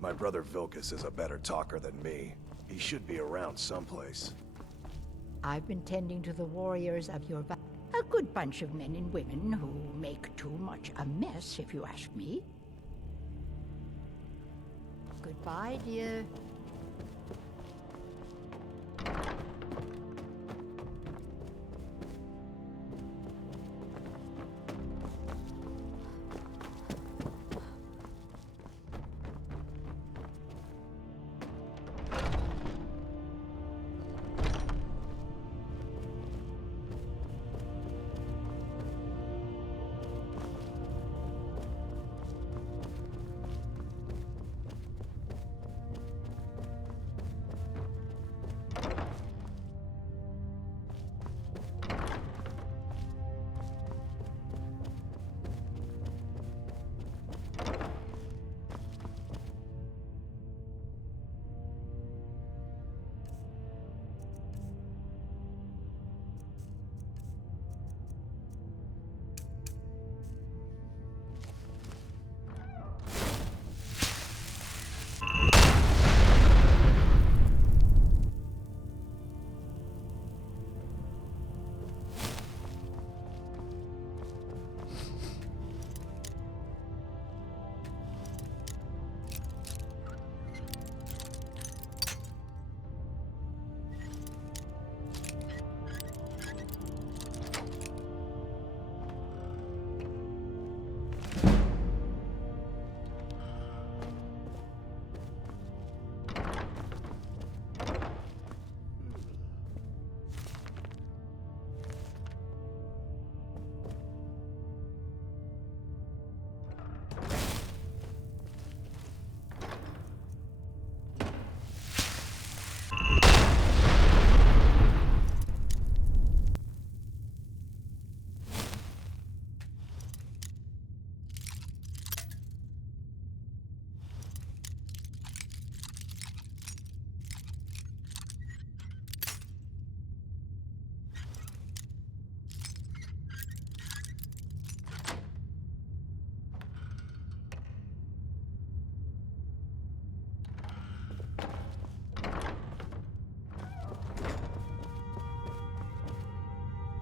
My brother Vilkas is a better talker than me. He should be around someplace. I've been tending to the warriors of your a good bunch of men and women who make too much a mess, if you ask me. Goodbye, dear.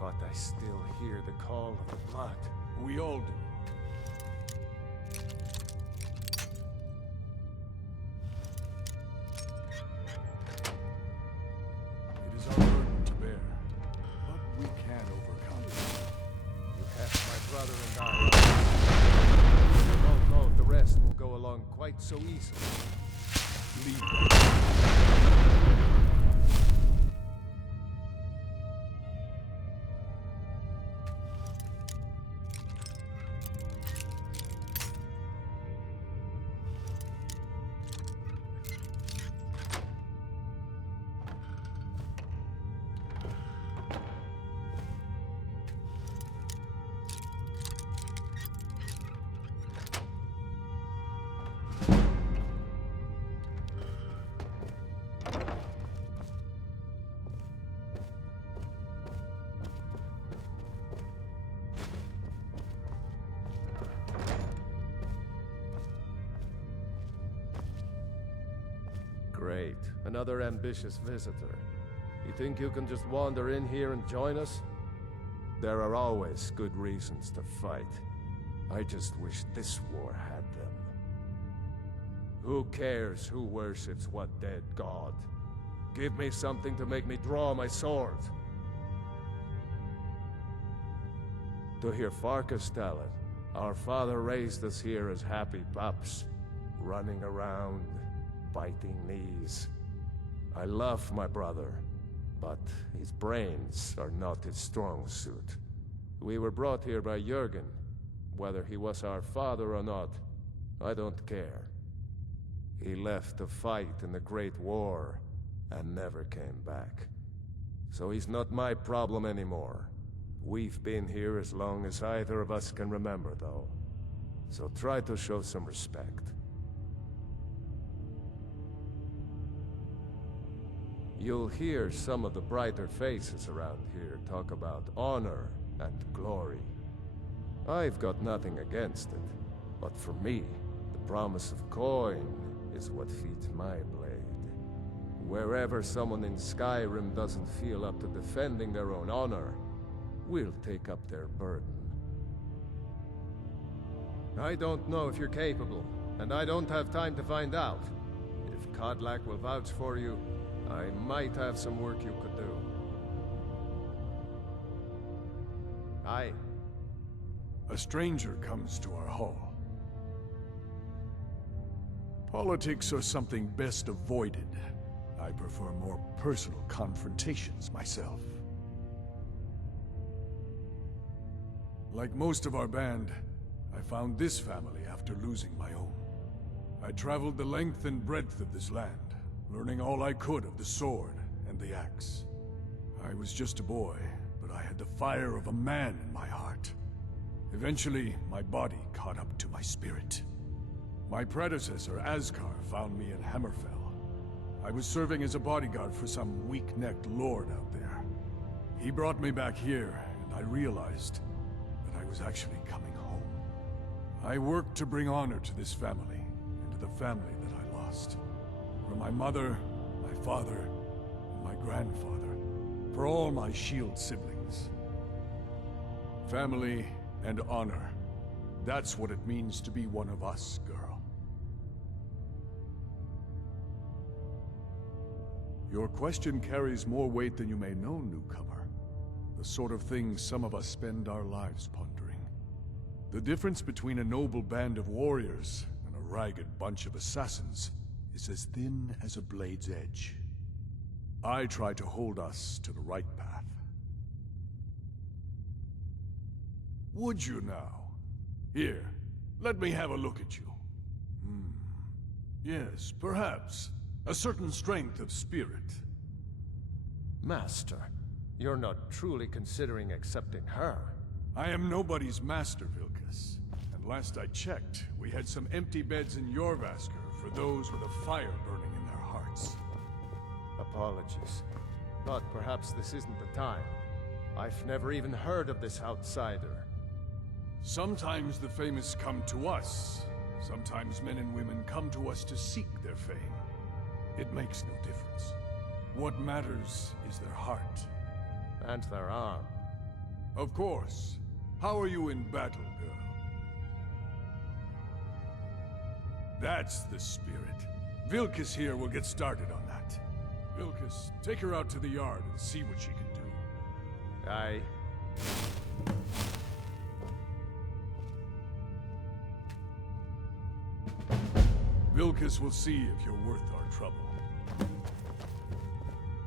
But I still hear the call of the blood. We all do. It is our burden to bear, but we can overcome it. You have my brother and I. You don't know if the rest will go along quite so easily. Leave them. Great. Another ambitious visitor. You think you can just wander in here and join us? There are always good reasons to fight. I just wish this war had them. Who cares who worships what dead god? Give me something to make me draw my sword. To hear Farkas tell it, our father raised us here as happy pups, running around, biting knees. I love my brother, but his brains are not his strong suit. We were brought here by Jürgen. Whether he was our father or not, I don't care. He left to fight in the Great War and never came back. So he's not my problem anymore. We've been here as long as either of us can remember, though. So try to show some respect. You'll hear some of the brighter faces around here talk about honor and glory. I've got nothing against it, but for me, the promise of coin is what feeds my blade. Wherever someone in Skyrim doesn't feel up to defending their own honor, we'll take up their burden. I don't know if you're capable, and I don't have time to find out. If Kodlak will vouch for you, I might have some work you could do. Aye. A stranger comes to our hall. Politics are something best avoided. I prefer more personal confrontations myself. Like most of our band, I found this family after losing my own. I traveled the length and breadth of this land, learning all I could of the sword and the axe. I was just a boy, but I had the fire of a man in my heart. Eventually, my body caught up to my spirit. My predecessor, Asgar, found me in Hammerfell. I was serving as a bodyguard for some weak-necked lord out there. He brought me back here, and I realized that I was actually coming home. I worked to bring honor to this family, and to the family that I lost. For my mother, my father, and my grandfather. For all my shield siblings. Family and honor. That's what it means to be one of us, girl. Your question carries more weight than you may know, newcomer. The sort of thing some of us spend our lives pondering. The difference between a noble band of warriors and a ragged bunch of assassins is as thin as a blade's edge. I try to hold us to the right path. Would you now? Here, let me have a look at you. Yes, perhaps. A certain strength of spirit. Master, you're not truly considering accepting her. I am nobody's master, Vilkas. And last I checked, we had some empty beds in Jorvaskr for those with a fire burning in their hearts. Apologies, but perhaps this isn't the time. I've never even heard of this outsider. Sometimes the famous come to us. Sometimes men and women come to us to seek their fame. It makes no difference. What matters is their heart. And their arm. Of course. How are you in battle, girl? That's the spirit. Vilkas here will get started on that. Vilkas, take her out to the yard and see what she can do. Aye. Vilkas will see if you're worth our trouble.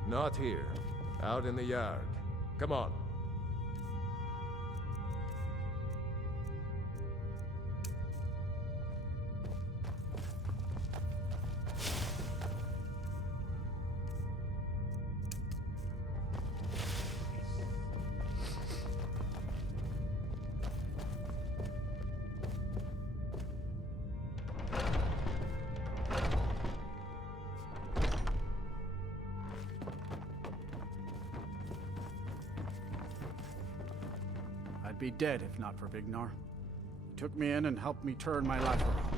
Not here. Out in the yard. Come on. I'd be dead if not for Vignar. He took me in and helped me turn my life around.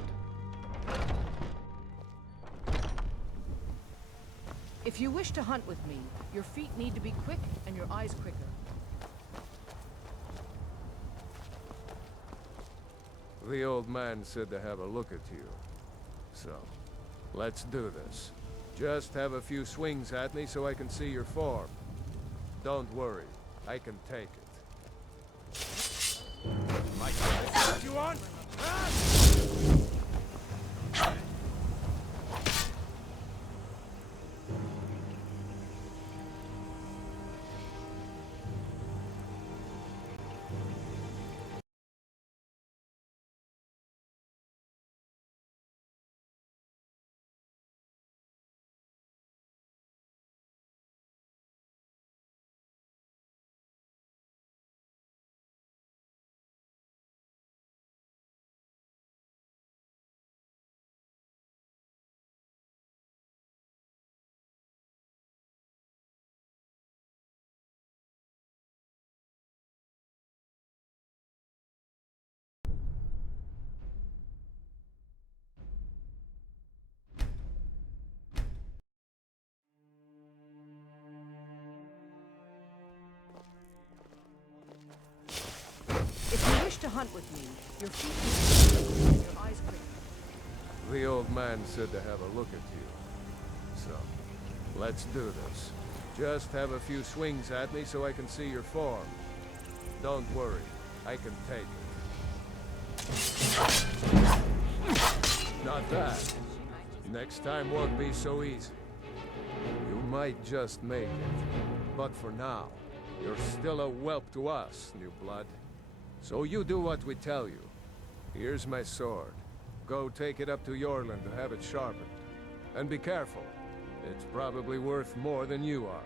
If you wish to hunt with me, your feet need to be quick and your eyes quicker. The old man said to have a look at you. So, let's do this. Just have a few swings at me so I can see your form. Don't worry, I can take it. What you want? If you wish to hunt with me, your feet need to be quick and your eyes quicker. The old man said to have a look at you. So, let's do this. Just have a few swings at me so I can see your form. Don't worry, I can take it. Not bad. Next time won't be so easy. You might just make it. But for now, you're still a whelp to us, new blood. So you do what we tell you. Here's my sword. Go take it up to Yorland to have it sharpened. And be careful. It's probably worth more than you are.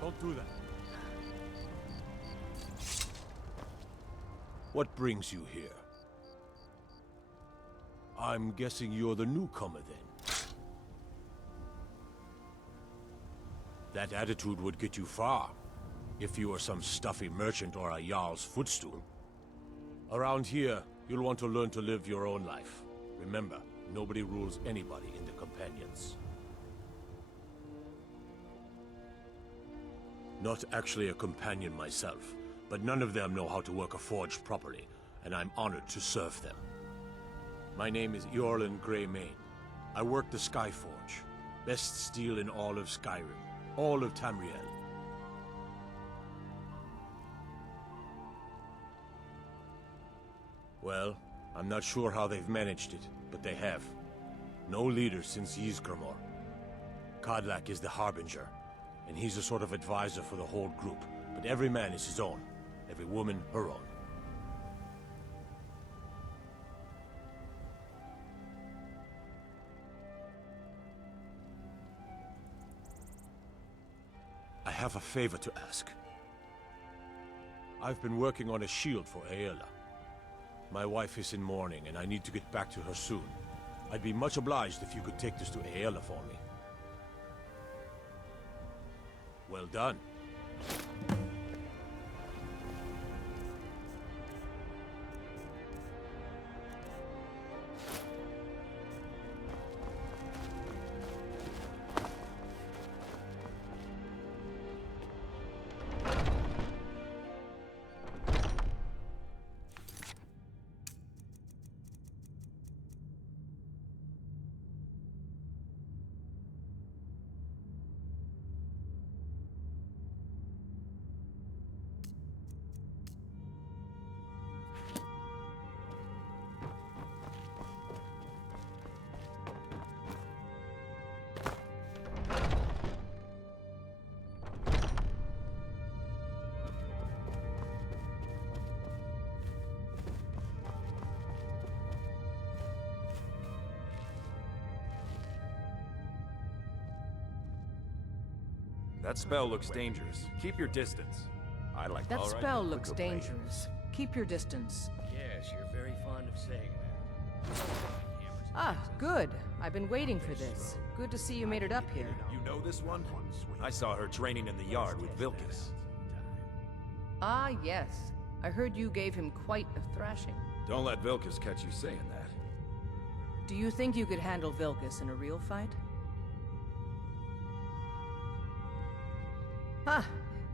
Don't do that. What brings you here? I'm guessing you're the newcomer then. That attitude would get you far, if you were some stuffy merchant or a Jarl's footstool. Around here, you'll want to learn to live your own life. Remember, nobody rules anybody in the Companions. Not actually a companion myself, but none of them know how to work a forge properly, and I'm honored to serve them. My name is Eorlin Greymane. I work the Skyforge. Best steel in all of Skyrim. All of Tamriel. Well, I'm not sure how they've managed it, but they have. No leader since Ysgramor. Kodlak is the Harbinger, and he's a sort of advisor for the whole group, but every man is his own. Every woman, her own. have a favor to ask. I've been working on a shield for Aela. My wife is in mourning, and I need to get back to her soon. I'd be much obliged if you could take this to Aela for me. Well done. That spell looks dangerous. Keep your distance. I like That all right, spell then. looks dangerous. Keep your distance. Yes, you're very fond of saying that. Ah, good. I've been waiting for this. Good to see you made it up here. You know this one? I saw her training in the yard with Vilkas. Ah, yes. I heard you gave him quite a thrashing. Don't let Vilkas catch you saying that. Do you think you could handle Vilkas in a real fight? Ah,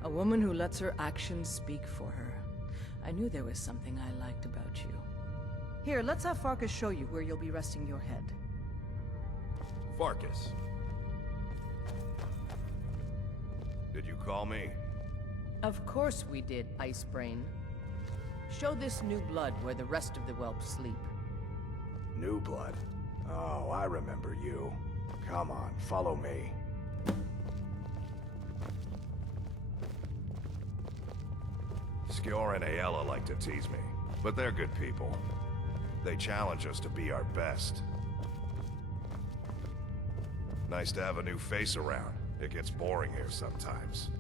a woman who lets her actions speak for her. I knew there was something I liked about you. Here, let's have Farkas show you where you'll be resting your head. Farkas. Did you call me? Of course we did, Icebrain. Show this new blood where the rest of the whelps sleep. New blood? Oh, I remember you. Come on, follow me. Skjor and Aela like to tease me, but they're good people. They challenge us to be our best. Nice to have a new face around. It gets boring here sometimes.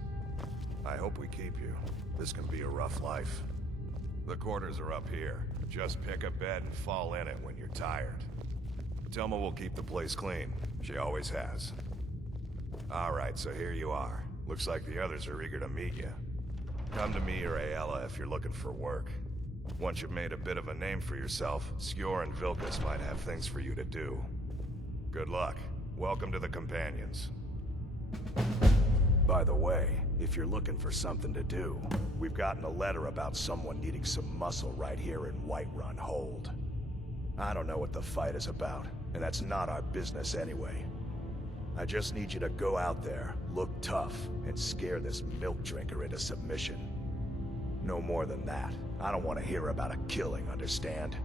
I hope we keep you. This can be a rough life. The quarters are up here. Just pick a bed and fall in it when you're tired. Telma will keep the place clean. She always has. Alright, so here you are. Looks like the others are eager to meet you. Come to me or Aela if you're looking for work. Once you've made a bit of a name for yourself, Skjor and Vilkas might have things for you to do. Good luck. Welcome to the Companions. By the way, if you're looking for something to do, we've gotten a letter about someone needing some muscle right here in Whiterun Hold. I don't know what the fight is about, and that's not our business anyway. I just need you to go out there, look tough, and scare this milk drinker into submission. No more than that. I don't want to hear about a killing, understand?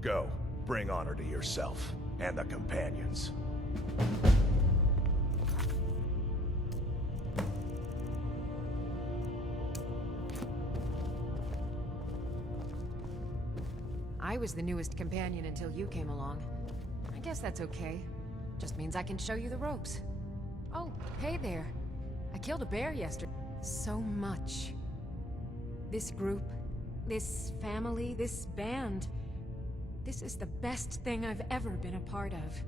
Go. Bring honor to yourself, and the Companions. I was the newest companion until you came along. I guess that's okay. Just means I can show you the ropes. Oh, hey there. I killed a bear yesterday. So much. This group, this family, this band. This is the best thing I've ever been a part of.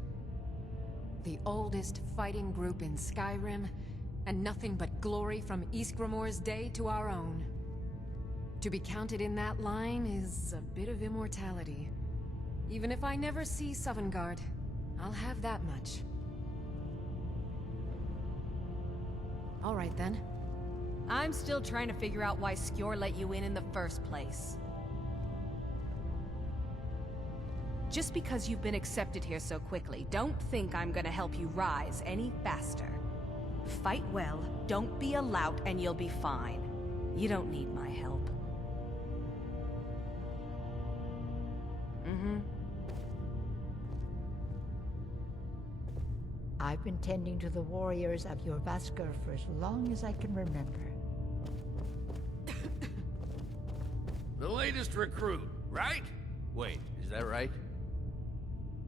The oldest fighting group in Skyrim, and nothing but glory from Ysgramor's day to our own. To be counted in that line is a bit of immortality. Even if I never see Sovngarde, I'll have that much. All right then. I'm still trying to figure out why Skjor let you in the first place. Just because you've been accepted here so quickly, don't think I'm gonna help you rise any faster. Fight well, don't be a lout, and you'll be fine. You don't need my help. I've been tending to the warriors of your Vaskr for as long as I can remember. The latest recruit, right? Wait, is that right?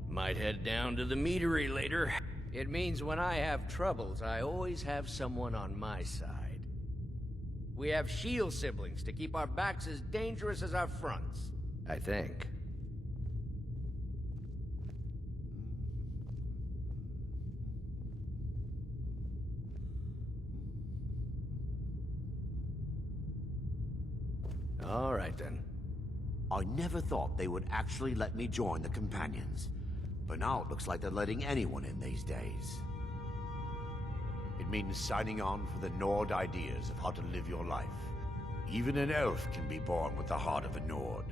Might head down to the meadery later. It means when I have troubles, I always have someone on my side. We have shield siblings to keep our backs as dangerous as our fronts, I think. All right, then. I never thought they would actually let me join the Companions. But now it looks like they're letting anyone in these days. It means signing on for the Nord ideas of how to live your life. Even an elf can be born with the heart of a Nord,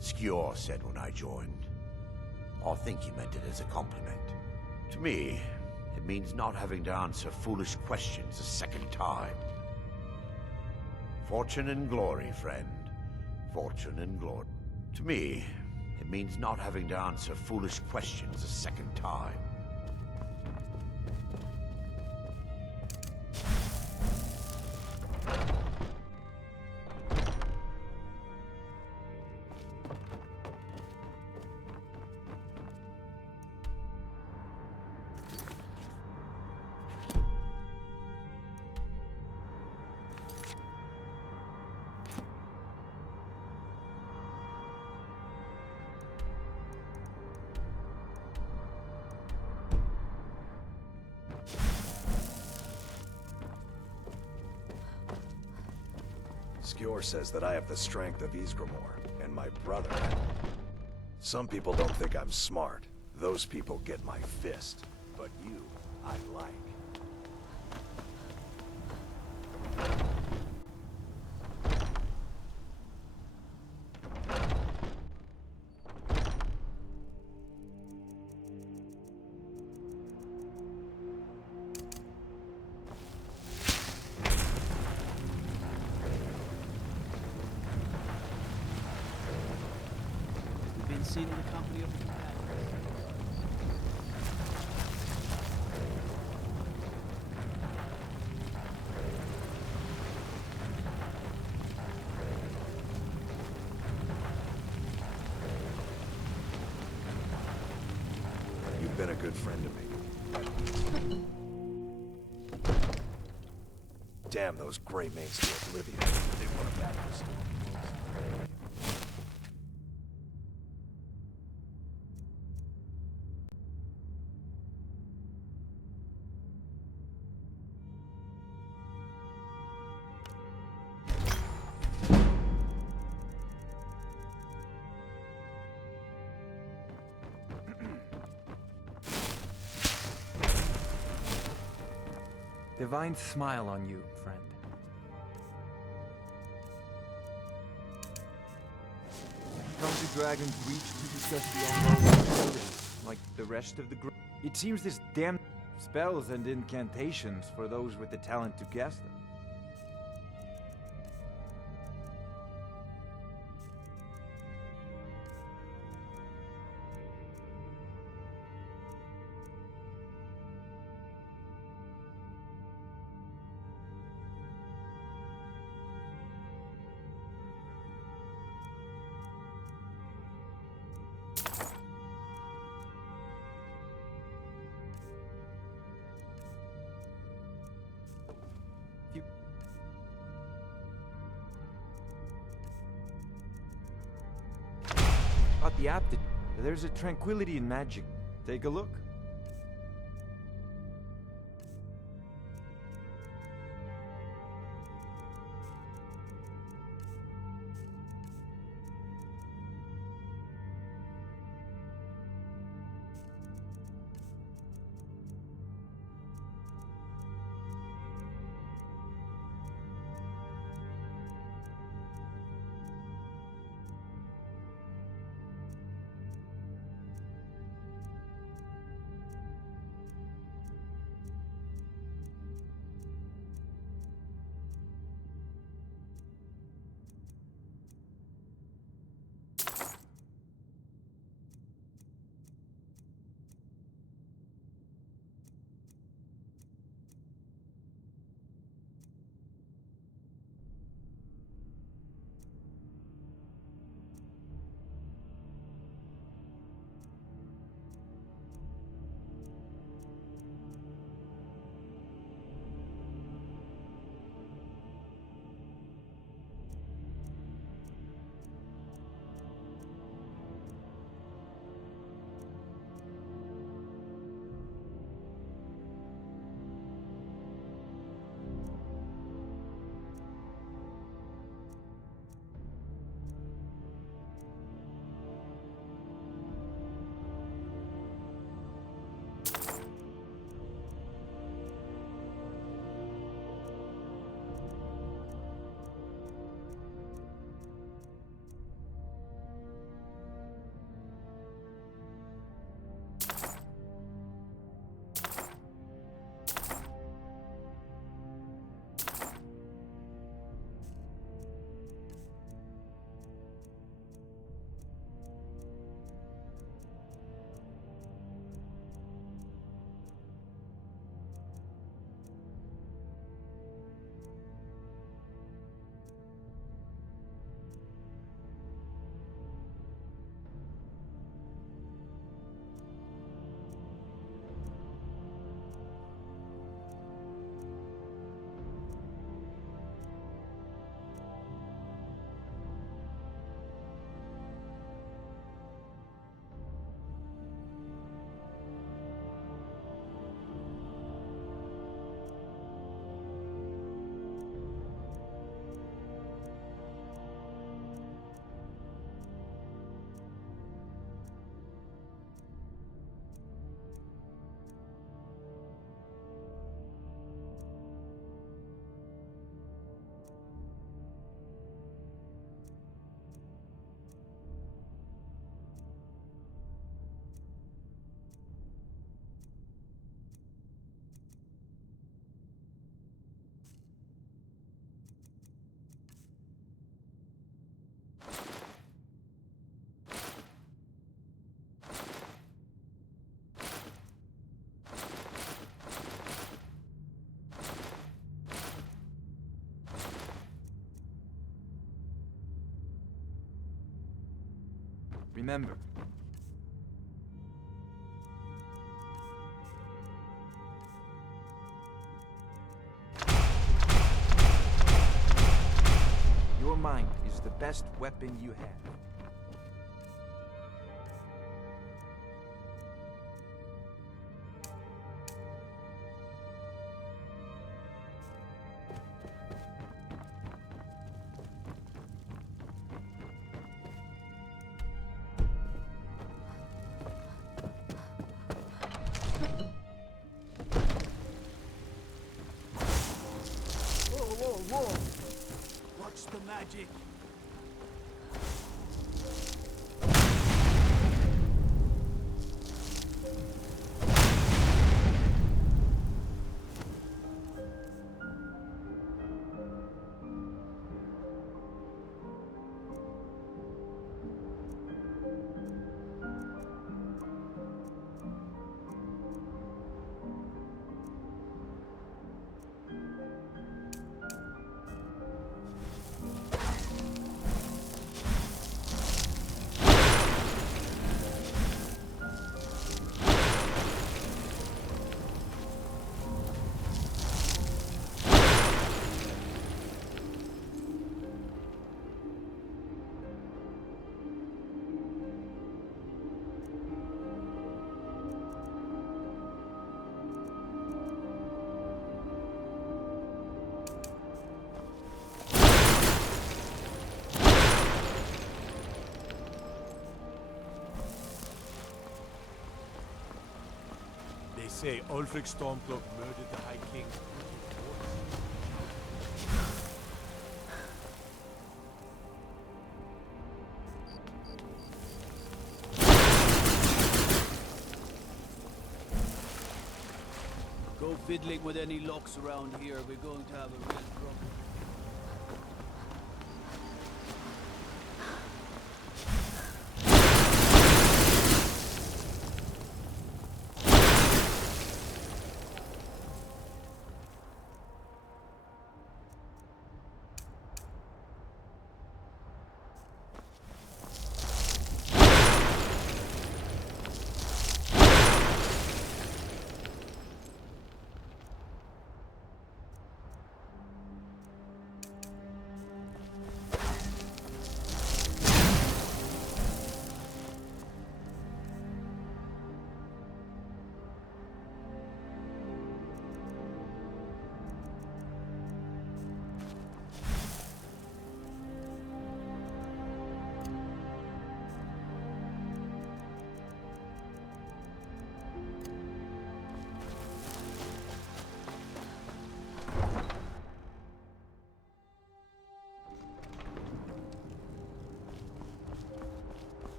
Skjor said when I joined. I think he meant it as a compliment. To me, it means not having to answer foolish questions a second time. Fortune and glory, friend. Fortune and glory. To me, it means not having to answer foolish questions a second time. Skjor says that I have the strength of Ysgramor, and my brother. Some people don't think I'm smart. Those people get my fist. But you, I like. Seen in the company of the You've been a good friend to me. Damn those gray mates to oblivion. They want to back us. Divine smile on you, friend. Come to Dragon's Reach to discuss the ongoing stories, like the rest of the group. It seems this damn spells and incantations for those with the talent to cast them. About the aptitude, there's a tranquility in magic. Take a look. Remember. Your mind is the best weapon you have. Whoa! Watch the magic. They say Ulfric Stormcloak murdered the High King. Go fiddling with any locks around here. We're going to have a real problem.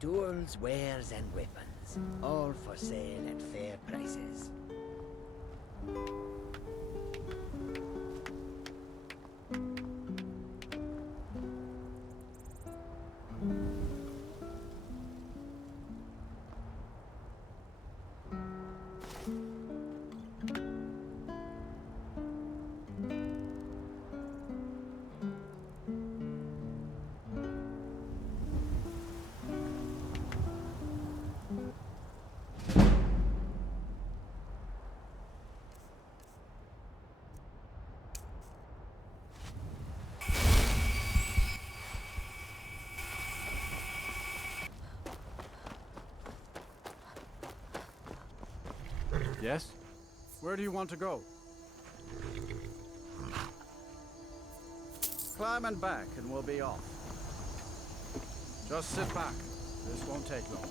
Tools, wares, and weapons, all for sale at fair prices. Yes? Where do you want to go? Climb and back and we'll be off. Just sit back. This won't take long.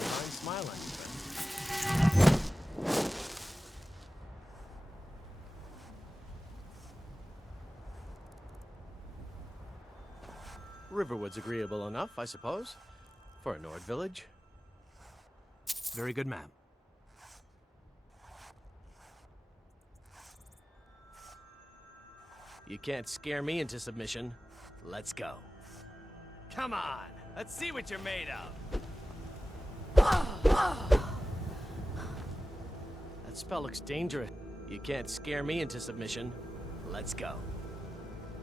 Fine smile on you, friend. Riverwood's agreeable enough, I suppose, for a Nord village. Very good, ma'am. You can't scare me into submission. Let's go. Come on, let's see what you're made of. That spell looks dangerous. You can't scare me into submission. Let's go.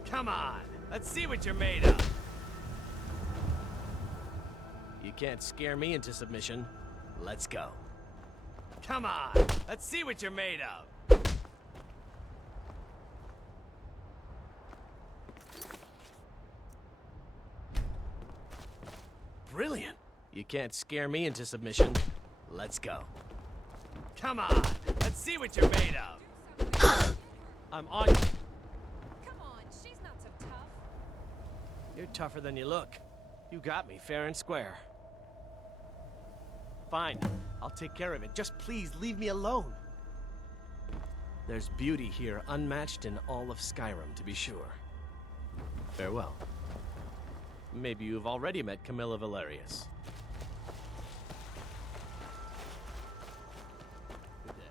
Come on, let's see what you're made of. You can't scare me into submission. Let's go. Come on, let's see what you're made of. Brilliant. You can't scare me into submission. Let's go. Come on, let's see what you're made of. I'm on. Come on, she's not so tough. You're tougher than you look. You got me fair and square. Fine, I'll take care of it. Just please leave me alone. There's beauty here unmatched in all of Skyrim, to be sure. Farewell. Maybe you've already met Camilla Valerius. Good day.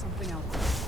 something else.